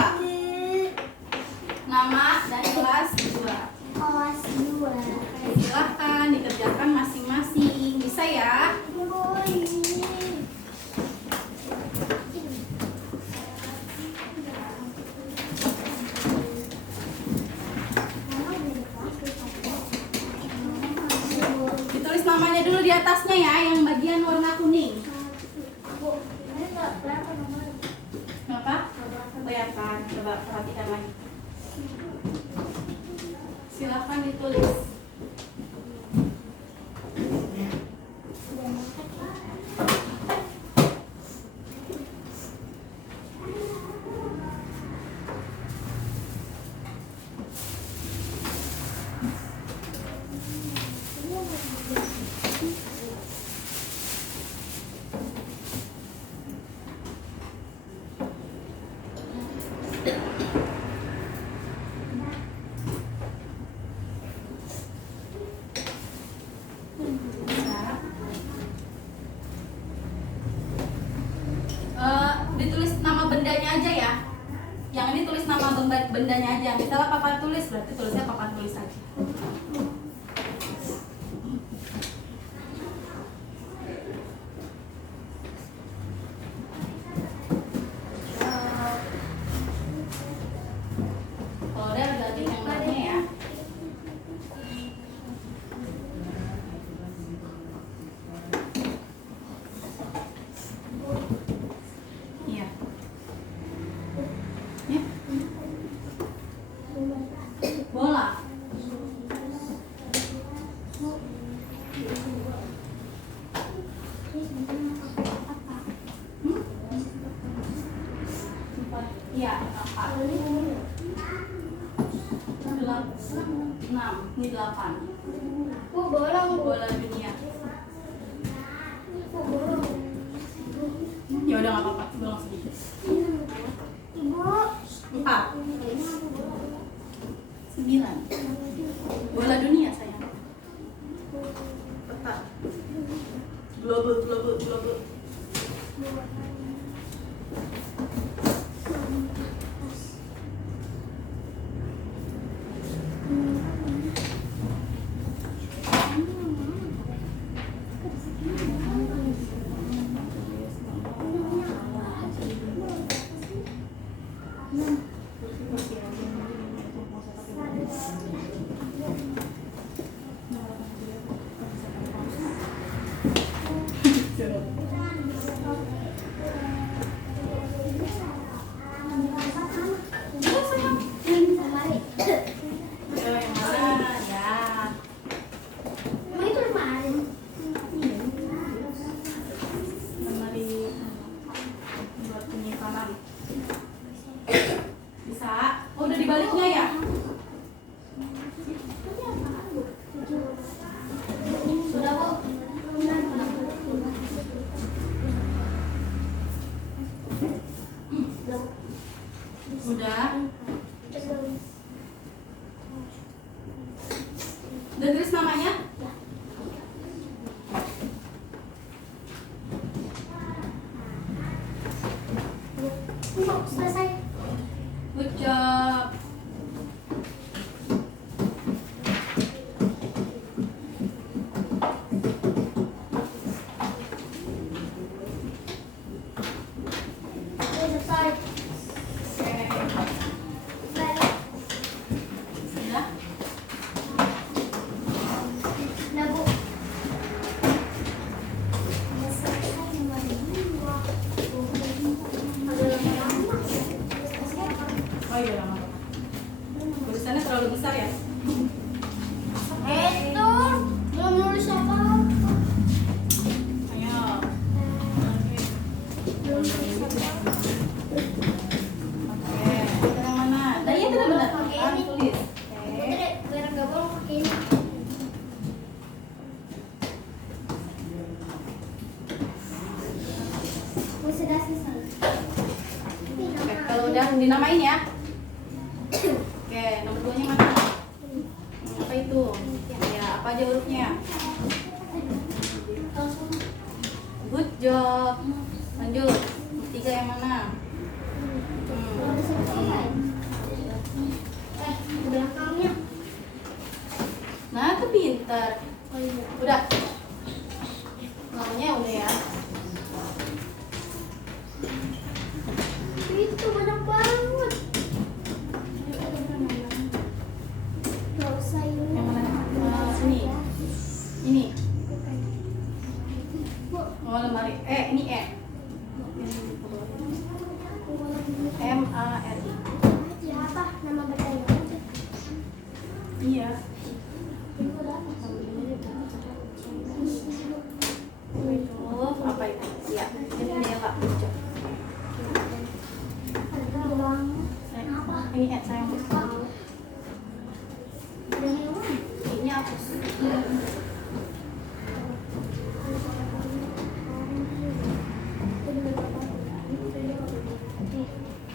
Nama dan kelas 2. Kelas 2. Silahkan dikerjakan masing-masing. Bisa ya? Ditulis namanya dulu di atasnya ya, yang bagian warna kuning. Kenapa? Kelihatan. Coba perhatikan lagi. Silakan ditulis. Ditulis nama bendanya aja ya. Yang ini tulis nama bendanya aja. Misalnya papan tulis, berarti tulisnya papan tulis aja. Iya, 4. 6, ini 8. Bolong. Bola dunia. Bolong. Ya udah nggak apa-apa, bolong sedikit. Ibu. 4. 9. Bola dunia sayang. Peta. Globe. Yang mana? Ya. Lemari buat penyimpanan. Bisa? Oh, udah dibaliknya ya? Sudah, Bu. Udah. Udah tulis namanya? Selesai. Good job. Selesai. Sudah? Nah, Bu. Selesai nomor 2. Oh iya, lama. Tulisannya terlalu besar ya? Itu belum nulis apa-apa. Ayo. Belum nulis apa-apa. Oke. Yang mana? Tadi itu benar. Kan tulis. Oke. Biar nggak bolong pakai ini. Sudah selesai. Oke, kalau udah dinamain ya. Oke, nomor 2-nya mana? Apa itu? Ya, apa aja hurufnya? Good job. Lanjut. 3 yang mana? Udah selesai. Belakangnya. Nah, itu pintar. Oh iya. Udah. Namanya udah ya. Itu banyak banget. Gak usah ini. Yang mana? Ini. Ini. Bu, Oh, lemari. Ini E. MARI. siapa nama bacanya? Iya. Itu apa itu? Iya. Ini dia Kak. Ini E sayang. Ini hapus.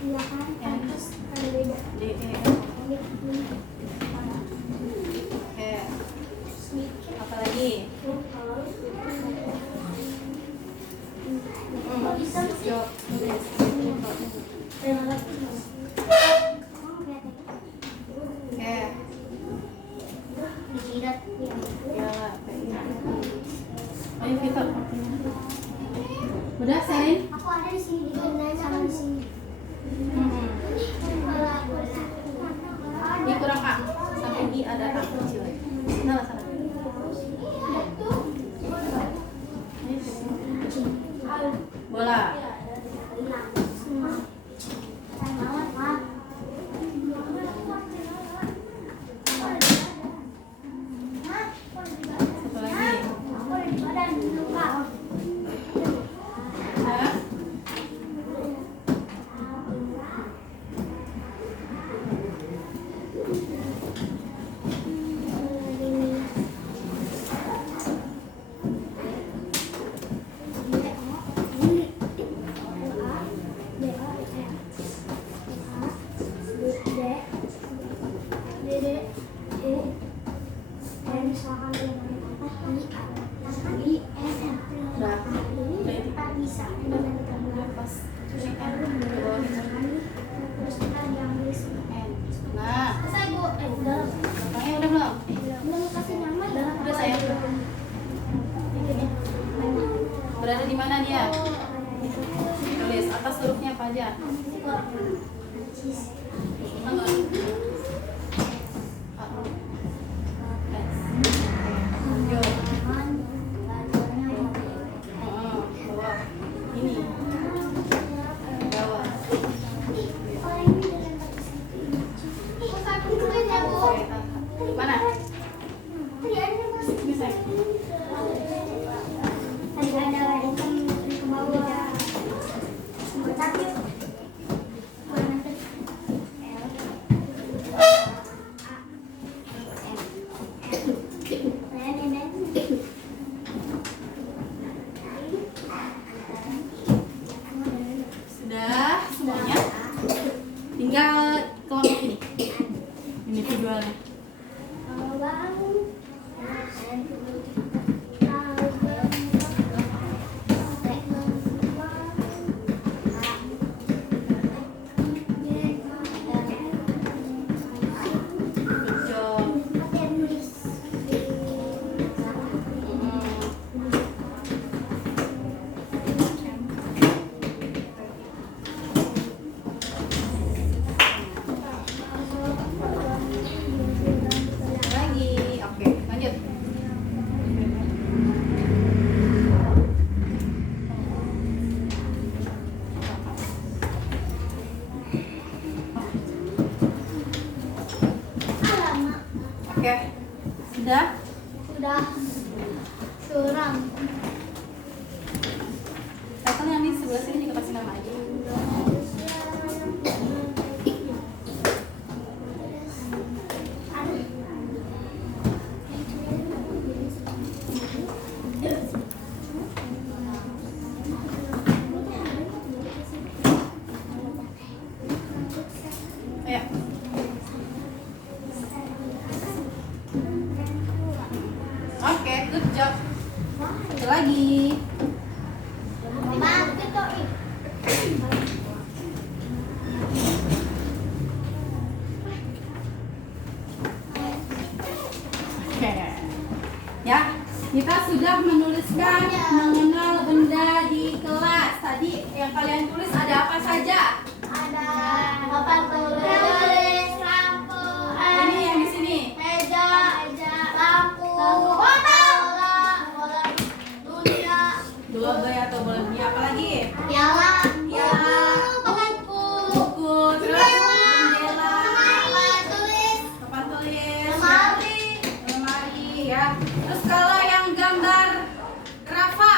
Iya kan? Ada beda. D E. Mana? Oke. Apa lagi? Bisa sih. Jok. Terima kasih. Nah, bapaknya udah belum? Udah sayang. Berada di mana dia? Tulis atas hurufnya apa aja? Mana? Ini sayang. Sudah semuanya? Tinggal kelompok ini. Ini visualnya. Oke, sudah? Sudah suram. Atau yang di sebelah sini juga kasih nama aja. Ayo. Oke, good job. Satu lagi. Oke. Ya, kita sudah menuliskan mengenal benda di kelas. Tadi yang kalian tulis ada apa saja? Ada papan tulis, lampu, Ini yang di sini. meja, lampu, bola, dunia, Bola boy atau bola dunia apa lagi? piala, Buku, terus jendela, papan tulis, papan tulis, lemari, lemari, ya. Terus kalau yang gambar Rafa,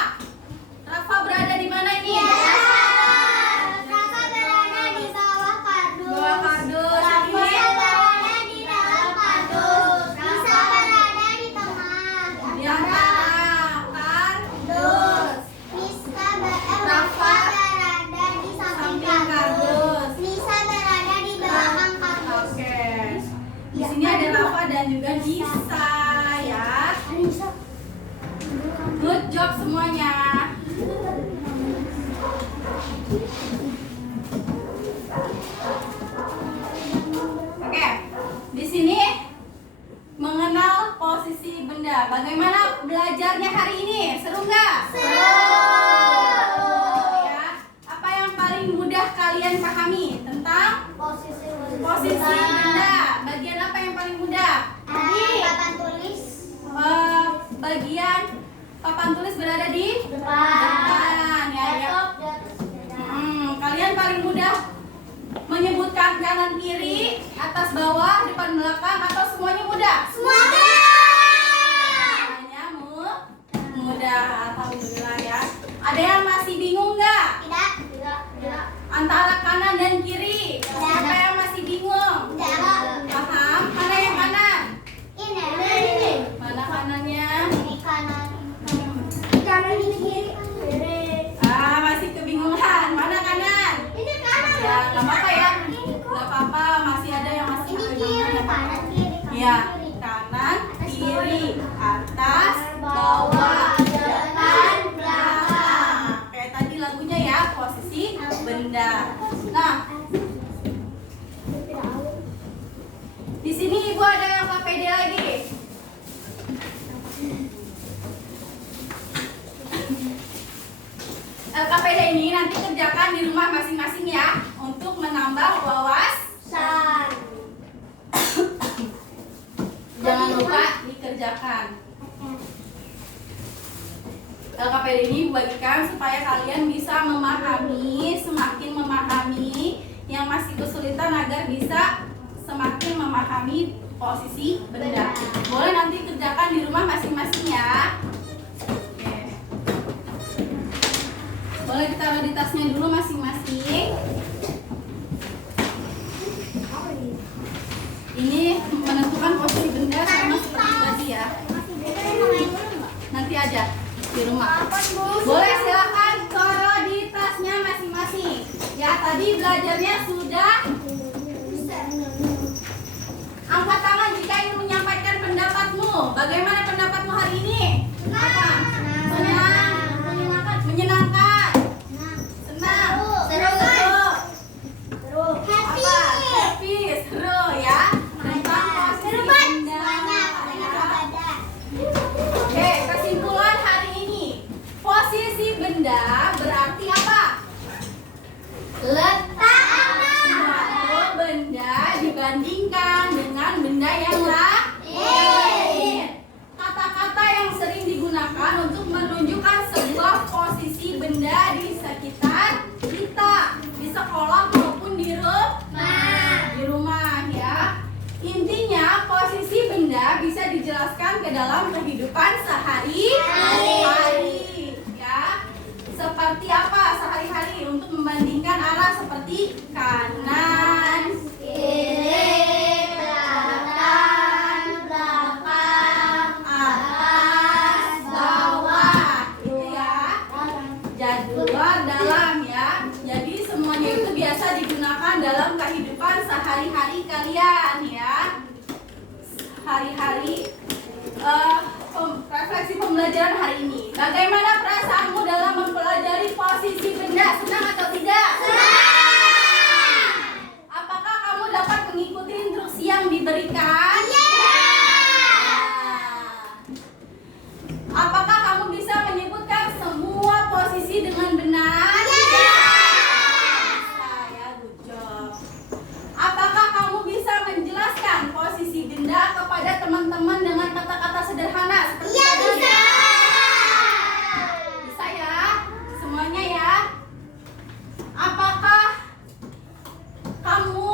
Rafa berada di mana ini? Rafa berada di bawah kardus. Bawah kardus. Rafa Ini berada di dalam kardus. Bisa berada di tengah. di antara kardus. Rafa berada di samping kardus. Nisa berada di belakang kardus. Oke. Di sini ada Rafa dan juga Nisa, ya. Good job semuanya. Oke, di sini mengenal posisi benda. Bagaimana belajarnya hari ini? Seru nggak? Ya. Apa yang paling mudah kalian pahami tentang posisi benda? Bagian apa yang paling mudah? Papan tulis Bagian papan tulis berada di depan. ya, ya. Laptop di atas meja. Kalian paling mudah menyebutkan kanan kiri, atas bawah, depan belakang, atau semuanya mudah? Semuanya. Semuanya mudah, alhamdulillah ya. Ada yang masih bingung nggak? Tidak. Antara kanan dan kiri? Siapa yang masih bingung? Tidak. Paham? Mana yang kanan? Ini. Mana kanannya? Ini kanan. Kanan ini kiri. Masih kebingungan. Mana kanan? Ini kanan. Ya, nggak apa-apa ya, nggak apa-apa, masih ada yang masih Ini pakai kiri, gambar. kanan, kiri, Ya, kanan, kanan, kiri, atas, bawah, depan, belakang. Kayak tadi lagunya ya, posisi benda. Nah, di sini ibu ada yang KPD lagi. LKPD ini nanti kerjakan di rumah masing-masing ya, untuk menambah wawasan. Jangan lupa dikerjakan. LKPD ini dibagikan supaya kalian bisa memahami, semakin memahami, yang masih kesulitan agar bisa semakin memahami posisi benda. Boleh nanti kerjakan di rumah masing-masing ya. Oke. Boleh ditaruh di tasnya dulu masing-masing. Ini menentukan posisi benda sama seperti tadi ya. Nanti aja di rumah. Boleh silakan taruh di tasnya masing-masing. Ya, tadi belajarnya sudah. Angkat tangan jika ingin menyampaikan pendapatmu. Bagaimana pendapatmu hari ini? Apa? Senang, menyenangkan, senang, seru, apa? Happy, seru ya. Tentang posisi benda. Oke, kesimpulan hari ini. Posisi benda berarti apa? Letak suatu benda dibandingkan dengan benda yang lain. Kata-kata yang sering digunakan untuk menunjukkan sebuah posisi benda di sekitar kita, di sekolah maupun di rumah ya. Intinya posisi benda bisa dijelaskan ke dalam kehidupan sehari-hari ya. Seperti apa sehari-hari untuk membandingkan arah seperti kanan, kiri, belakang, atas, bawah, gitu ya. Luar, dalam ya. Jadi semuanya itu biasa digunakan dalam kehidupan sehari-hari kalian ya. Hari-hari refleksi pembelajaran hari ini. Bagaimana perasaanmu dalam mempelajari posisi benda? Senang atau tidak? Senang! Apakah kamu dapat mengikuti instruksi yang diberikan? Apakah kamu bisa menyebutkan semua posisi dengan benar? Saya good job. Apakah kamu bisa menjelaskan posisi benda kepada teman-teman dengan kata-kata sederhana seperti tadi? Bisa ya? Semuanya ya? Apakah kamu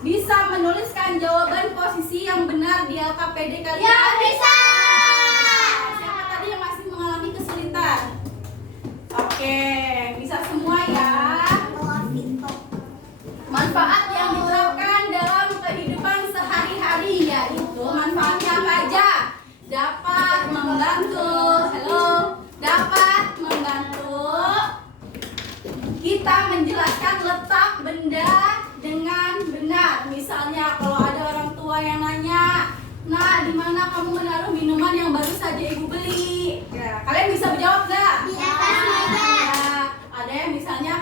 bisa menuliskan jawaban posisi yang benar di LKPD kalian? Ya, bisa! Siapa tadi yang masih mengalami kesulitan? Oke, bisa semua ya. Manfaat yang diterapkan dalam kehidupan sehari-hari yaitu manfaatnya apa aja? Dapat membantu, dapat membantu kita menjelaskan letak benda dengan benar. Misalnya kalau ada orang tua yang nanya, nah di mana kamu menaruh minuman yang baru saja ibu beli? Ya, kalian bisa menjawab nggak? Di atas meja. Ya, ada yang misalnya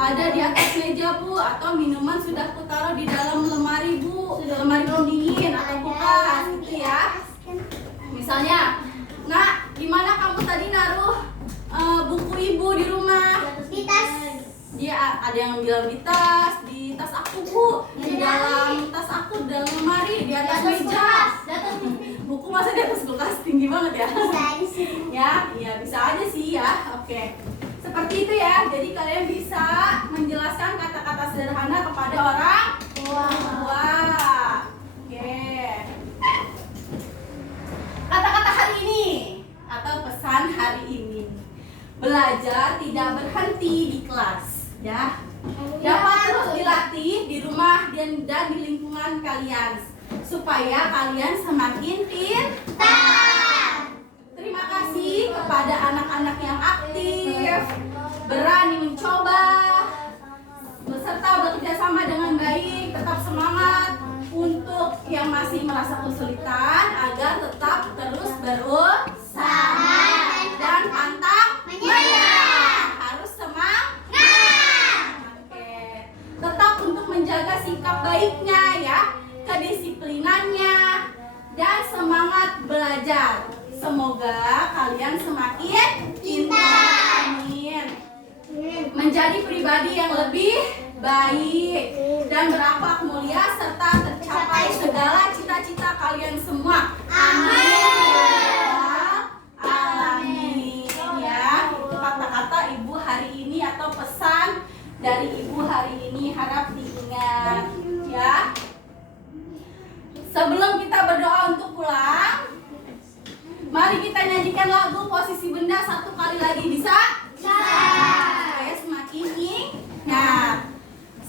ada di atas meja bu, atau minuman sudah kutaruh di dalam lemari bu, lemari pendingin atau kulkas gitu ya. Misalnya, nah di mana kamu tadi naruh buku ibu di rumah? Di tas. Dia ada yang bilang di tas aku bu, di dalam tas aku, di dalam lemari, di atas meja. Buku masa di atas kulkas, tinggi banget ya? Bisa aja sih. Ya, iya bisa aja sih ya. Oke, seperti itu ya. Jadi kalian bisa menjelaskan kata-kata sederhana kepada orang tua. Oke. Kata-kata hari ini atau pesan hari ini: belajar tidak berhenti di kelas, ya. Dapat terus dilatih di rumah dan di lingkungan kalian supaya kalian semakin pintar. Terima kasih kepada anak-anak yang aktif, berani mencoba, serta bekerja sama dengan baik, tetap semangat. Untuk yang masih merasa kesulitan agar tetap terus berusaha dan pantang menyerah. Harus semangat. Oke. Tetap untuk menjaga sikap baiknya ya, kedisiplinannya dan semangat belajar. Semoga kalian semakin pintar. Amin. Menjadi pribadi yang lebih baik dan berakhlak mulia serta tercapai segala cita-cita kalian semua. Amin. Amin. Ya, itu kata-kata ibu hari ini atau pesan dari ibu hari ini harap diingat ya. Sebelum kita berdoa untuk pulang, mari kita nyanyikan lagu Posisi Benda satu kali lagi, bisa? Supaya semakin ingat.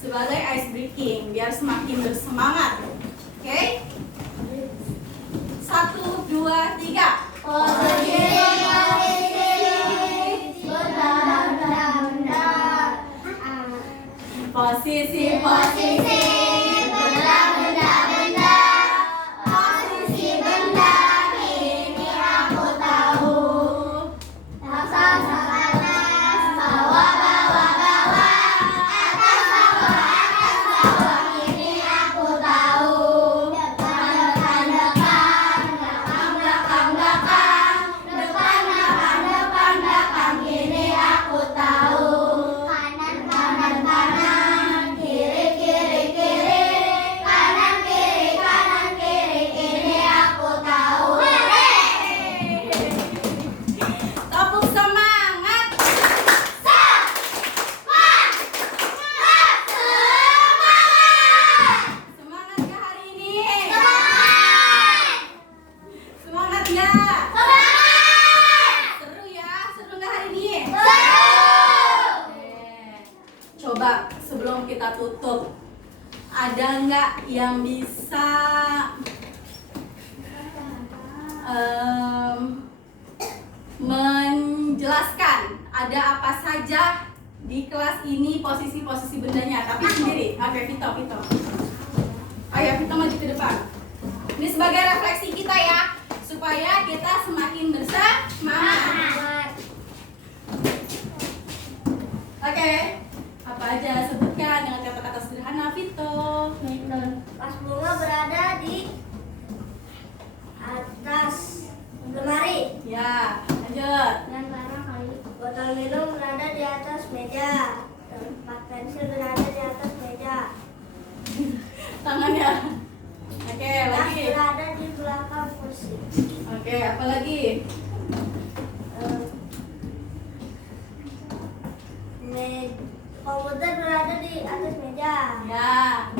Sebagai ice breaking biar semakin bersemangat. Oke? 1, 2, 3. Posisi benda-benda. Posisi benda ini aku tahu. Atas bawah, atas bawah ini aku tahu. Depan, belakang ini aku tahu. Kanan, kiri, kanan, kiri ini aku tahu. Tepuk semangat. Semangat gak hari ini? Semangat gak? Seru ya? Seru gak hari ini? Coba sebelum kita tutup, ada nggak yang bisa menjelaskan ada apa saja di kelas ini posisi-posisi bendanya, tapi sendiri. Oke, Vito. Ayo Vito maju ke depan. Ini sebagai refleksi kita ya, supaya kita semakin bersemangat. Oke, apa aja sebutkan dengan kata-kata sederhana, Vito. Pas bunga berada di atas lemari. Ya, lanjut. Dan barangkali botol minum berada di atas meja. Tempat pensil berada di atas meja. Tangannya. Oke, Tas lagi. berada di belakang kursi. Oke, apa lagi? Komputer berada di atas meja. Ya.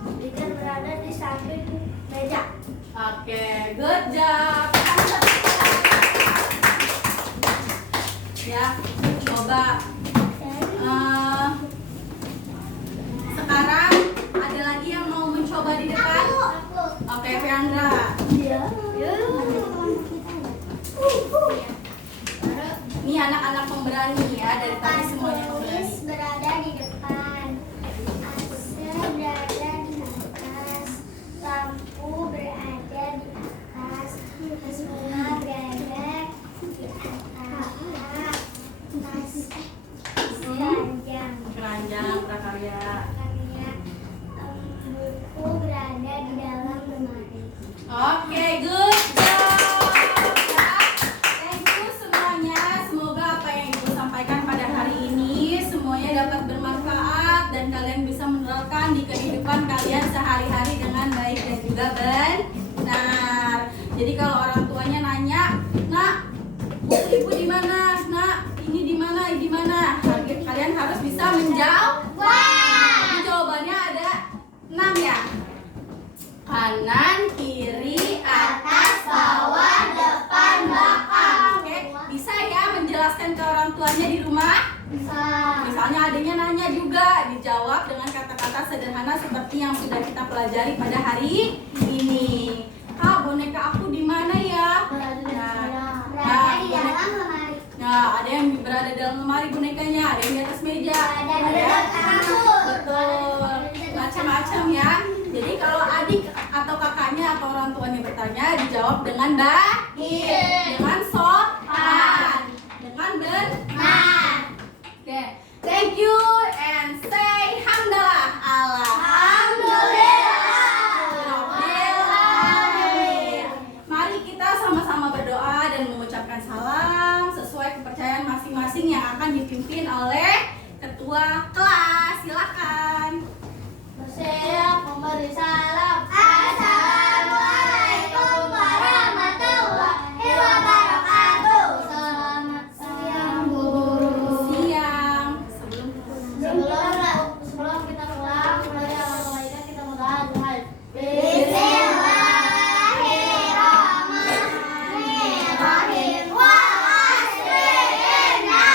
Speaker berada di samping meja. Oke, good job. Ya, coba. Sekarang ada lagi yang mau mencoba di depan? Oke, Fiandra. Ini anak-anak pemberani ya, dari tadi semuanya pemberani. Berada di depan. AC berada di atas. Lampu berada di atas. Bunga berada di atas. Tas keranjang. Keranjang prakarya. Buku berada di dalam lemari. Oke, good job. Ya, thank you semuanya. Semoga apa yang Ibu sampaikan pada hari ini semuanya dapat bermanfaat dan kalian bisa menerapkan di kehidupan kalian sehari-hari dengan baik dan juga benar. Jadi kalau orang tuanya nanya, "Nak, buku Ibu di mana? Nak, ini di mana? Ini di mana?" Kalian harus bisa menjawab. Jadi jawabannya ada 6 ya. Kanan, kiri, atas, bawah, depan, belakang. Oke, bisa ya menjelaskan ke orang tuanya di rumah? Misalnya adanya nanya juga, dijawab dengan kata-kata sederhana seperti yang sudah kita pelajari pada hari ini. Kak, boneka aku di mana ya? Berada di dalam lemari. Nah, ada yang berada dalam lemari bonekanya, ada yang di atas meja, Ada yang di atas kasur. betul, macam-macam ya. Jadi kalau adik atau kakaknya atau orang tuanya bertanya, dijawab dengan baik, dengan sopan, dengan benar. Oke, thank you and say hamdalah. Alhamdulillah. Mari kita sama-sama berdoa dan mengucapkan salam sesuai kepercayaan masing-masing yang akan dipimpin oleh ketua kelas. Silakan. Saya memberi salam. Assalamualaikum warahmatullahi wabarakatuh. Selamat siang guru. Siang. Sebelum kita pulang, mari awal-awalnya kita berdoa. Bismillahirrahmanirrahim. Wa asrina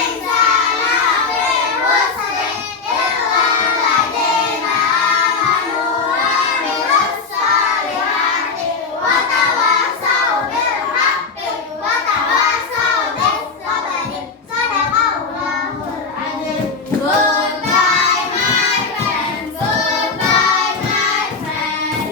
insana fil husri illa ladina amanu wa amilus solihati wa tawasaw bil haqqi wa tawasaw bis sabri. Sadaqallahul azim. Goodbye my friends, goodbye my friends.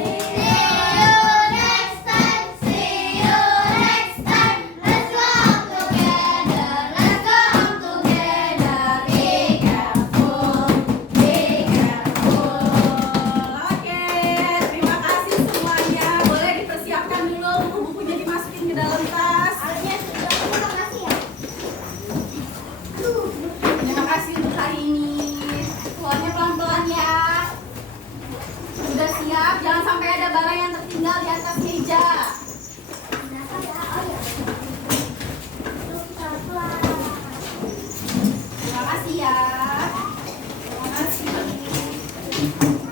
See you next time, let's go together, let's go together. Be careful, be careful. Oke, terima kasih semuanya. Boleh dipersiapkan dulu buku-bukunya, dimasukin ke dalam tas. Terima kasih ya. Terima kasih untuk hari ini. Keluarnya pelan-pelan ya. Sudah siap? Jangan sampai ada barang yang tertinggal di atas meja. Terima kasih ya. Terima kasih.